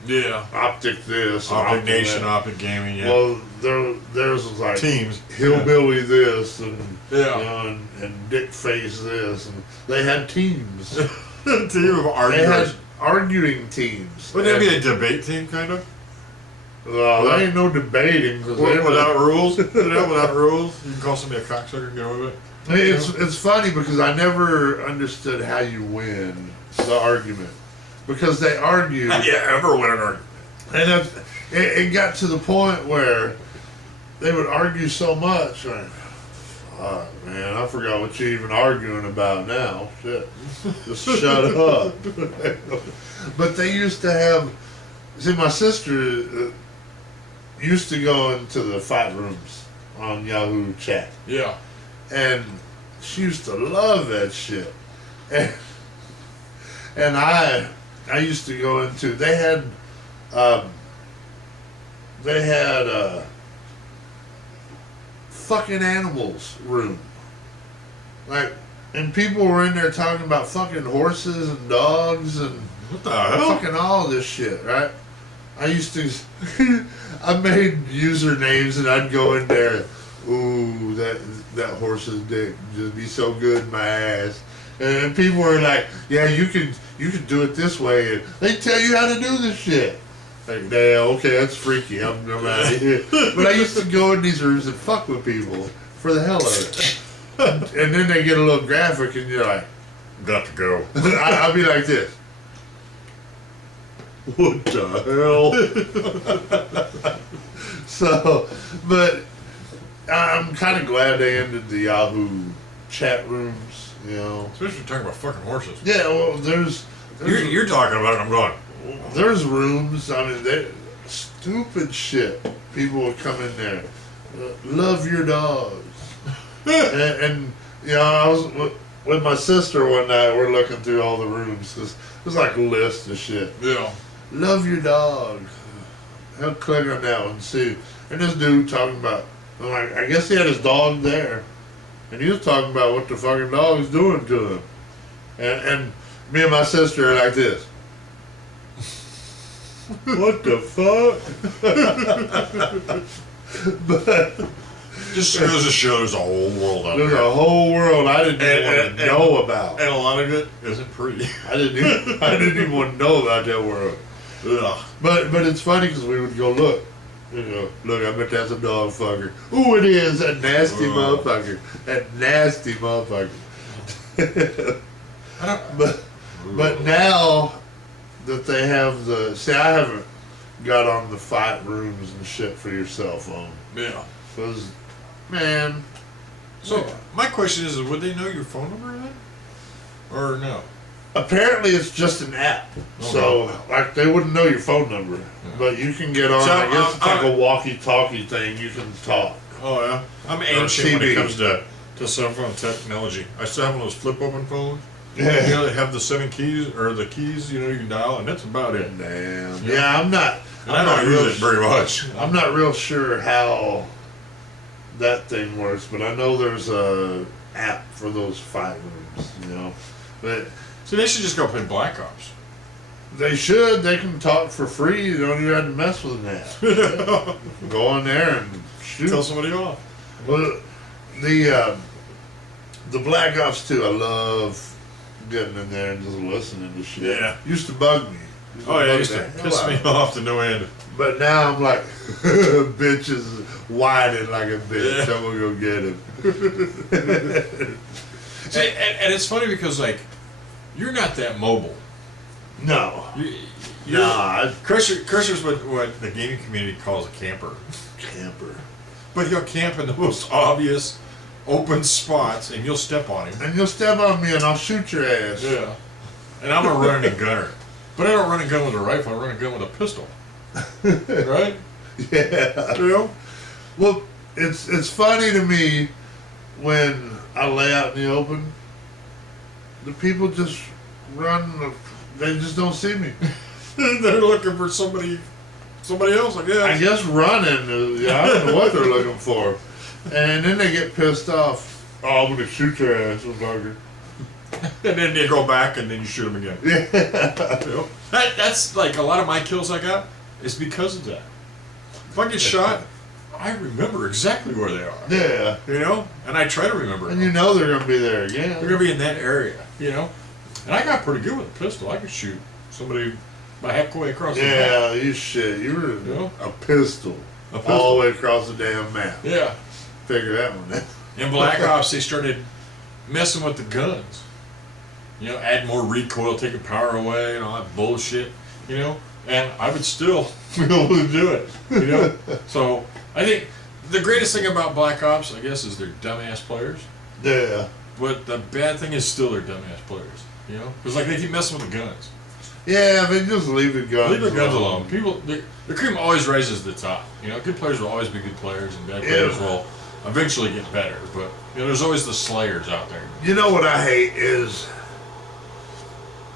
Yeah. Optic this, Optic Nation, that. Optic Gaming, yeah. Well, theirs was like Teams. Hillbilly this, and Yeah. you know, and Dick Face this, and they had teams. Team of They arguers. had arguing teams. Wouldn't that be a debate team, kind of? Well, there ain't no debating. 'Cause Without rules? Without rules? You can call somebody a cocksucker and get away with it? It's funny because I never understood how you win the argument. Because they argued. How do you ever win an argument? And it got to the point where they would argue so much. Like, fuck, man, I forgot what you're even arguing about now. Shit. Just shut up. But they used to have. See, my sister used to go into the fight rooms on Yahoo Chat. Yeah. And she used to love that shit. And I used to go into. They had fucking animals room. Like, and people were in there talking about fucking horses and dogs and What the hell? fucking all this shit, right? I used to, I made usernames and I'd go in there, ooh, that horse's dick just be so good in my ass. And people were like, yeah, you can do it this way. And they tell you how to do this shit. Like, yeah, okay, that's freaky. I'm out of here. But I used to go in these rooms and fuck with people for the hell of it. And then they get a little graphic and you're like, Got to go. I'll be like this. What the hell? So, but I'm kind of glad they ended the Yahoo chat rooms, you know. Especially talking about fucking horses. Yeah, well, there's You're talking about it, I'm going. there's rooms, I mean, stupid shit. People would come in there, love your dogs. and you know, I was with my sister one night, we're looking through all the rooms. There's like a list of shit. Yeah. Love your dog. I'll click on that one, see. And this dude talking about, I'm like, I guess he had his dog there. And he was talking about what the fucking dog is doing to him. And me and my sister are like this. What the fuck? But Just goes to show there's a whole world out there's there. a whole world I didn't even want to know about. And a lot of it isn't pretty. I didn't even want to know about that world. Ugh. But it's funny because we would go look. You know, look, I bet that's a dog fucker. Ooh, it is, that nasty motherfucker. That nasty motherfucker. But now that they have I haven't got on the fight rooms and shit for your cell phone. Yeah. Because, man. So, my question is, would they know your phone number then? Or no? Apparently it's just an app. Okay. So, like, they wouldn't know your phone number. But you can get on, So, I guess it's like a walkie-talkie thing. You can talk. Oh, yeah? I'm ancient when TV. it comes to to cell phone technology. I still have one of those flip open phones. Yeah. You know, they have the 7 keys or the keys. You know, you can dial, and that's about it. Damn. Yeah, I'm not. And I don't use it very much. I'm not real sure how that thing works, but I know there's a app for those fight rooms. You know, but So they should just go play Black Ops. they should. They can talk for free. You don't even have to mess with an app. Go on there and shoot. Tell somebody off. But the Black Ops 2, I love getting in there and just listening to shit. Yeah. Used to bug me. Oh yeah, it used to piss me off to no end. But now I'm like, bitch is whining like a bitch. Yeah. I'm gonna go get him. See, and it's funny because like, you're not that mobile. No. You're, Nah. Krusher's what the gaming community calls a camper. Camper. But he'll camp in the most obvious open spots, and you'll step on him. And you'll step on me and I'll shoot your ass. Yeah. And I'm a running and gunner. But I don't run and gun with a rifle, I run and gun with a pistol. Right? Yeah. You know? Well, it's funny to me when I lay out in the open, the people just run, they just don't see me. They're looking for somebody else, I guess. I guess running, I don't know what they're looking for. And then they get pissed off. Oh, I'm going to shoot your ass, motherfucker. And then they go back and then you shoot them again. Yeah. You know? That's like a lot of my kills I got is because of that. If I get shot, I remember exactly where they are. Yeah. You know? And I try to remember. And you know they're going to be there again. They're going to be in that area, you know? And I got pretty good with a pistol. I could shoot somebody by halfway across the map. Yeah, you shit. You were You know? a pistol. A pistol. All the way across the damn map. Yeah. Figure that one out. In Black Ops, they started messing with the guns. You know, add more recoil, taking power away, and all that bullshit. You know, and I would still be able to do it. You know, so I think the greatest thing about Black Ops, I guess, is they're dumbass players. Yeah. But the bad thing is still they're dumbass players. You know, because like they keep messing with the guns. Yeah, they just leave the guns Leave the guns alone. People, the cream always rises to the top. You know, good players will always be good players, and bad players will eventually get better. But you know, there's always the slayers out there. You know what I hate is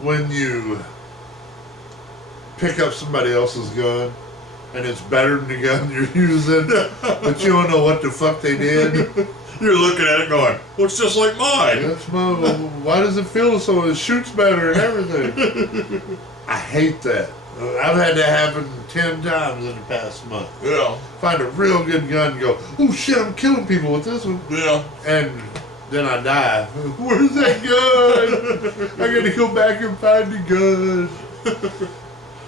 when you pick up somebody else's gun and it's better than the gun you're using, but you don't know what the fuck they did. You're looking at it going, looks just like mine. That's my. Why does it feel so? It shoots better and everything. I hate that. I've had that happen 10 times in the past month. Yeah. Find a real good gun and go, oh shit, I'm killing people with this one. Yeah. And then I die. Where's that gun? I gotta go back and find the gun.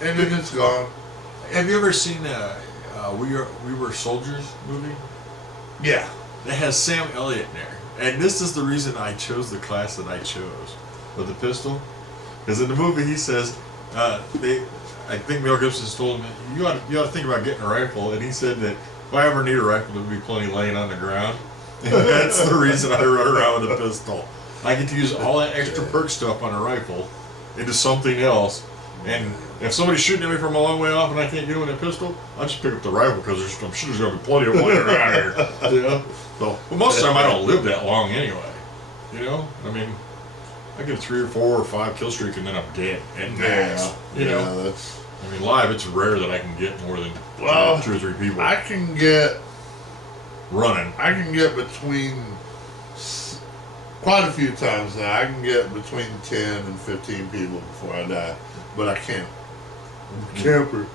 And then it's gone. Have you ever seen We Were Soldiers movie? Yeah. It has Sam Elliott in there. And this is the reason I chose the class that I chose with the pistol. Because in the movie he says, I think Mel Gibson's told him, you ought to think about getting a rifle. And he said that if I ever need a rifle, there'll be plenty laying on the ground. And that's the reason I run around with a pistol. I get to use all that extra perk stuff on a rifle into something else. And if somebody's shooting at me from a long way off and I can't get them with a pistol, I'll just pick up the rifle because I'm sure there's going to be plenty of money around here. You know? So, but most of the time I don't live that long anyway. You know? I mean, I get a 3 or 4 or 5 kill streak and then I'm dead. And max. You know? That's. I mean, live, it's rare that I can get more than 2 or 3 people I can get running. I can get between quite a few times now. I can get between 10 and 15 people before I die, but I can't. I'm a camper.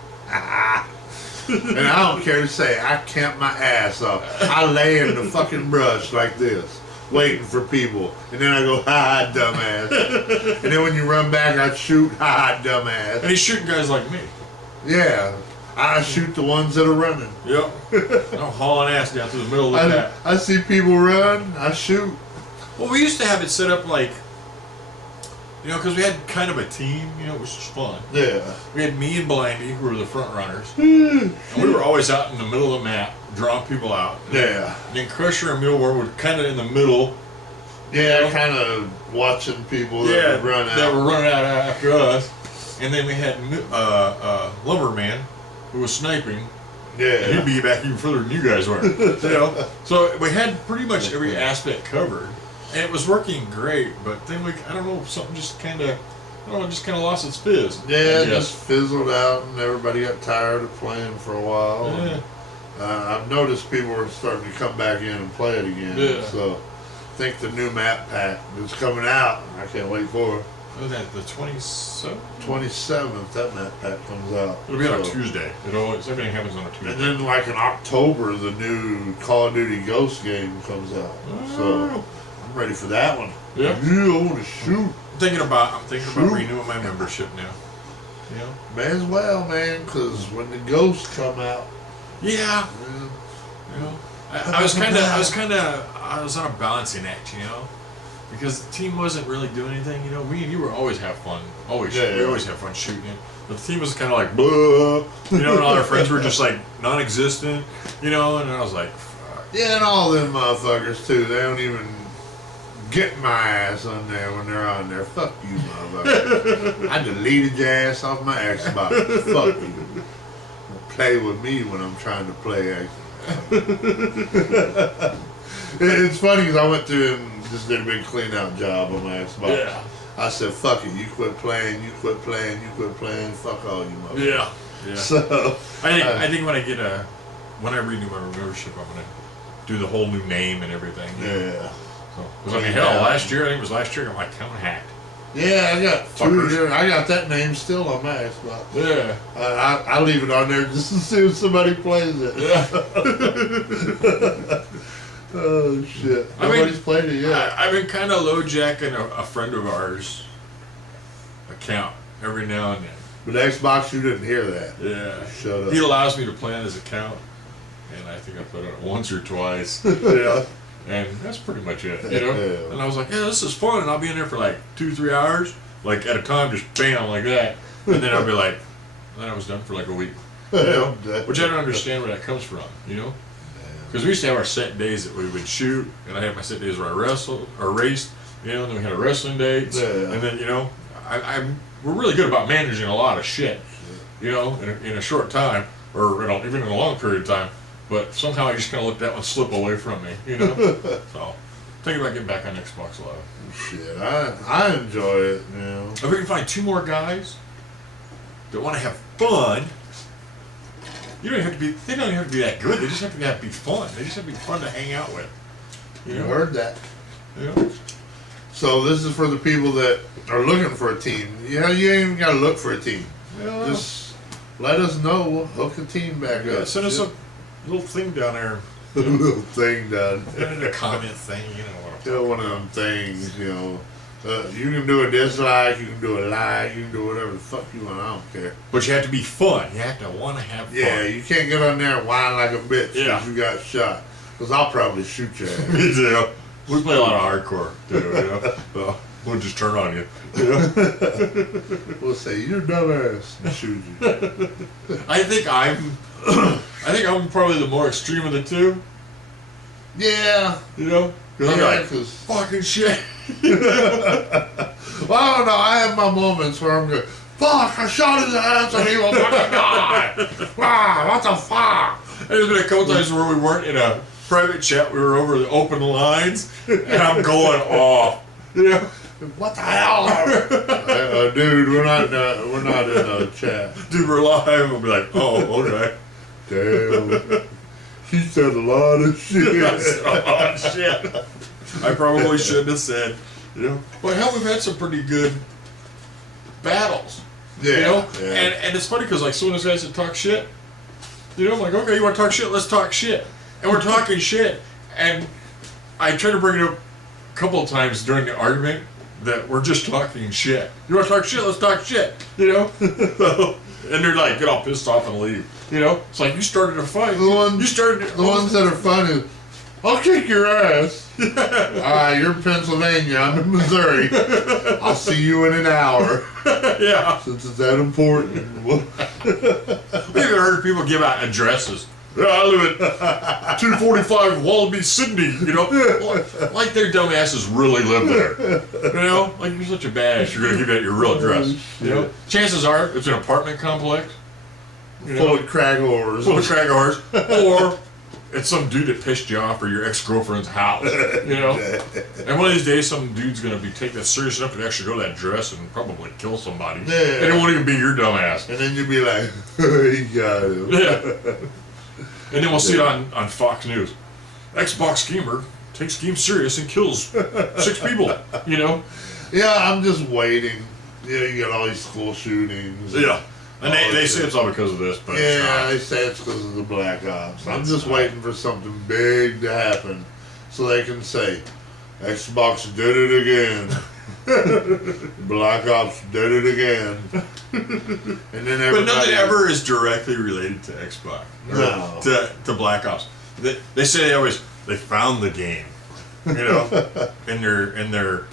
And I don't care to say I camp my ass off. I lay in the fucking brush like this, waiting for people, and then I go, ha ha, dumbass. And then when you run back, I shoot, ha ha, dumbass. And he's shooting guys like me. Yeah. I shoot the ones that are running. Yep. I'm hauling ass down through the middle of that. I see people run, I shoot. Well, we used to have it set up like, you know, because we had kind of a team, you know, which was fun. Yeah. We had me and Blandy, who were the front runners. And we were always out in the middle of the map, drawing people out. Yeah. And then Krusher and Neal were kind of in the middle. Yeah, you know? kind of watching people that would run out. That were running out after us. And then we had Lumberman, who was sniping. Yeah. He'd be back even further than you guys were. So we had pretty much every aspect covered, and it was working great. But then I don't know, something just kind of, lost its fizz. Yeah, it just fizzled out, and everybody got tired of playing for a while. Yeah. I've noticed people are starting to come back in and play it again. Yeah. So I think the new map pack is coming out. I can't wait for it. Was that the 27th? 27th, that map pack comes out. It'll be on a Tuesday. Everything happens on a Tuesday. And then, like in October, the new Call of Duty Ghost game comes out. So I'm ready for that one. Yeah. I want to shoot. I'm thinking about renewing my membership now. May as well, man, because when the Ghosts come out. Yeah. I was on a balancing act, because the team wasn't really doing anything. Me and you were always have fun. We always have fun shooting. But the team was kind of like, blah, and all our friends were just like non-existent, and I was like, fuck. Yeah, and all them motherfuckers too. They don't even get my ass on there when they're on there. Fuck you, motherfucker. I deleted your ass off my Xbox. Fuck you. Play with me when I'm trying to play Xbox. It's funny because I went through and just did a big clean out job on my Xbox. Yeah. I said, fuck it, you quit playing, fuck all you motherfuckers. Yeah. So I think when I renew my membership, I'm gonna do the whole new name and everything. Yeah. So, last year, I'm like, kind of hacked. Yeah, I got 2 years. I got that name still on my Xbox. Yeah. I leave it on there just to see if somebody plays it. Yeah. Oh, shit. Nobody's played it yet. I've been kind of low-jacking a friend of ours account every now and then. But Xbox, you didn't hear that. Yeah. Shut up. He allows me to play on his account, and I think I put it once or twice. Yeah. And that's pretty much it, Yeah. And I was like, yeah, this is fun, and I'll be in there for like 2-3 hours, like at a time, just bam, like that. And then I'll be like, and then I was done for like a week. Which I don't understand where that comes from, Because we used to have our set days that we would shoot, and I had my set days where I wrestled or raced, and then we had our wrestling dates, and then we're really good about managing a lot of shit, in a short time, or even in a long period of time. But somehow I just kind of let that one slip away from me, So thinking about getting back on Xbox Live. Shit, I enjoy it. If we can find 2 more guys that want to have fun. They don't even have to be that good. They just have to be fun. They just have to be fun to hang out with. You heard that. Yeah. So this is for the people that are looking for a team. You ain't even got to look for a team. Yeah. Just let us know. We'll hook a team back up. Send us a little thing down there. A little thing done. A comment thing, One of them things, you can do a dislike, you can do a like, you can do whatever the fuck you want. I don't care. But you have to be fun. You have to want to have fun. Yeah, you can't get on there and whine like a bitch because Yeah. you got shot. Because I'll probably shoot your ass. Me too. We play a lot of hardcore, too, So we'll just turn on you. We'll say, you're a dumbass, and shoot you. I think I'm probably the more extreme of the two. Yeah. Because I'm like, fucking shit. Well, I don't know. I have my moments where I'm going, fuck, I shot his ass and he will fucking die. What the fuck? There's been a couple times where we weren't in a private chat. We were over the open lines, and I'm going off. What the hell? Dude, we're not in a chat. Dude, we're live. We'll be like, oh, okay. Damn. He said a lot of shit. I said a lot of shit. I probably shouldn't have said. But hell, we've had some pretty good battles. Yeah. And it's funny because like some of those guys that talk shit, I'm like, okay, you want to talk shit? Let's talk shit. And we're talking shit. And I try to bring it up a couple of times during the argument that we're just talking shit. You want to talk shit? Let's talk shit. And they're like, get all pissed off and leave. It's like you started a fight. The ones that are fun is, I'll kick your ass. You're in Pennsylvania. I'm in Missouri. I'll see you in an hour. Yeah. Since it's that important. We've even heard people give out addresses. Yeah, I live at 245 Wallaby, Sydney. Like their dumb asses really live there. Like you're such a badass. You're gonna give out your real address. Chances are it's an apartment complex. Full of crack whores. Full of crack whores. Or it's some dude that pissed you off or your ex-girlfriend's house, you know? And one of these days, some dude's going to be taking that serious enough to actually go to that dress and probably kill somebody. Yeah. And it won't even be your dumb ass. And then you'll be like, he got him. Yeah. And then we'll see it on Fox News. Xbox schemer takes scheme serious and kills 6 people, you know? Yeah, I'm just waiting. Yeah, you got all these school shootings. Yeah. And they say it's all because of this, but yeah, they say it's because of the Black Ops. I'm just waiting for something big to happen so they can say, Xbox did it again. Black Ops did it again. And then everybody... But nothing ever is directly related to Xbox. No. To Black Ops. They say they found the game, you know, in their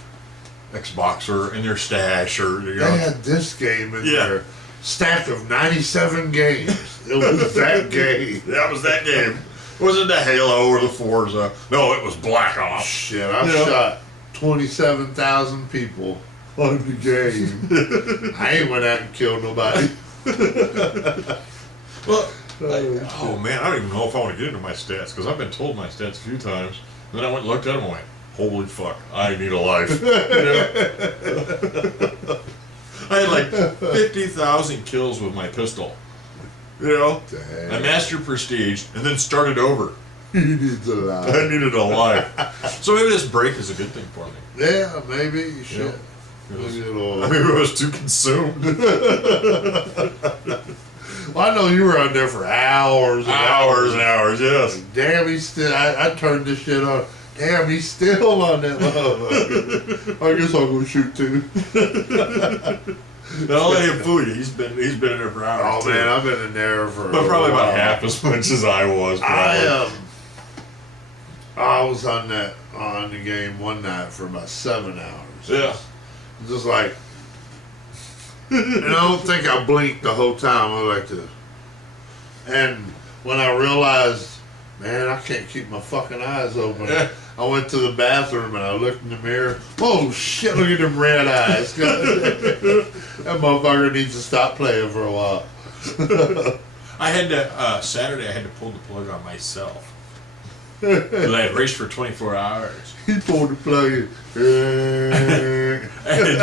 Xbox or in their stash or, you know. They had this game in there. Stack of 97 games. It was that game. That was that game. It wasn't the Halo or the Forza. No, it was Black Ops. Shit, I shot 27,000 people on the game. I ain't went out and killed nobody. Well, oh man, I don't even know if I want to get into my stats because I've been told my stats a few times. And then I went and looked at them and went, holy fuck, I need a life. You know? I had like 50,000 kills with my pistol. You know? Dang. I mastered prestige and then started over. You need a life. I needed a life. So maybe this break is a good thing for me. Yeah, maybe. Shit. Maybe I was too consumed. Well, I know you were on there for hours and hours and hours, yes. Damn, he's still... I turned this shit on. Damn, he's still on that motherfucker. I guess I'll go shoot too. Don't let him fool you. He's been in there for hours. Oh man, I've been in there for. But probably about half as much as I was. Probably. I was on the game one night for about 7 hours. Yeah. Just like, and I don't think I blinked the whole time. I was like this. And when I realized, man, I can't keep my fucking eyes open. I went to the bathroom and I looked in the mirror. Oh shit, look at them red eyes. That motherfucker needs to stop playing for a while. I had to, Saturday I had to pull the plug on myself. Because I had raced for 24 hours. He pulled the plug in. And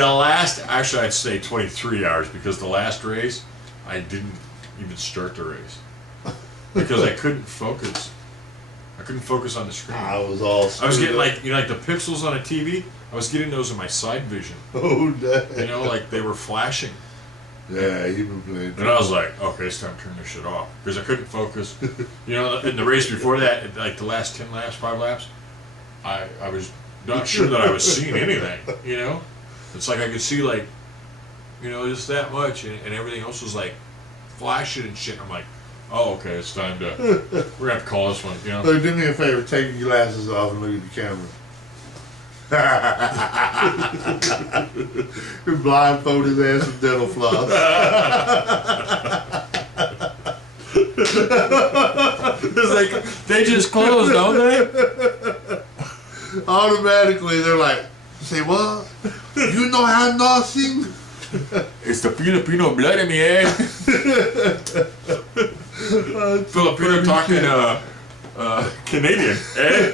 the last, actually I'd say 23 hours because the last race, I didn't even start the race. Because I couldn't focus. I couldn't focus on the screen. I was all I was getting like, you know, like the pixels on a TV, I was getting those in my side vision. Oh, damn. You know, like they were flashing. Yeah, you've been playing. And I was like, okay, it's time to turn this shit off. Because I couldn't focus. You know, in the race before that, like the last 10 laps, 5 laps, I was not sure that I was seeing anything, you know? It's like I could see like, you know, just that much, and everything else was like flashing and shit. I'm like, oh, okay, it's time to, we're going to have to call this one, you know? Look, do me a favor, take your glasses off and look at the camera. Blindfold his ass with dental floss. It's like, they just closed, don't they? Automatically, they're like, say what? You know how nothing? It's the Filipino blood in me, eh? Filipino talking Canadian, eh?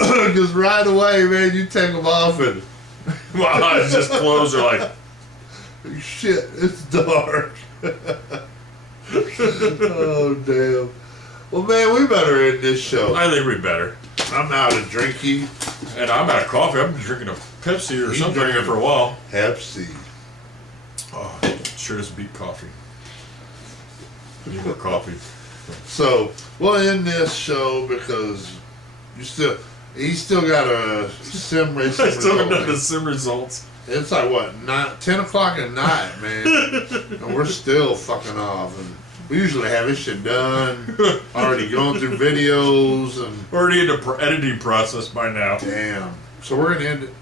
Because right away, man, you take them off and well, it's just clothes are like, shit, it's dark. Oh, damn. Well, man, we better end this show. I think we better. I'm out of drinking. And I'm out of coffee. I've been drinking a Pepsi or something drinking for a while. Pepsi. Oh, sure does beat coffee. I need more coffee. So, we'll end this show because he's still got a sim race. I still haven't done the sim results. It's like, what, 10 o'clock at night, man. And we're still fucking off. And we usually have this shit done, already going through videos. And already in the editing process by now. Damn. So we're going to end it.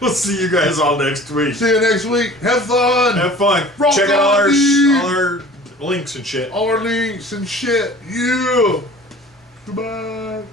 We'll see you guys all next week. See you next week. Have fun. Have fun. Rock Check out all our links and shit. All our links and shit. Yeah. Goodbye.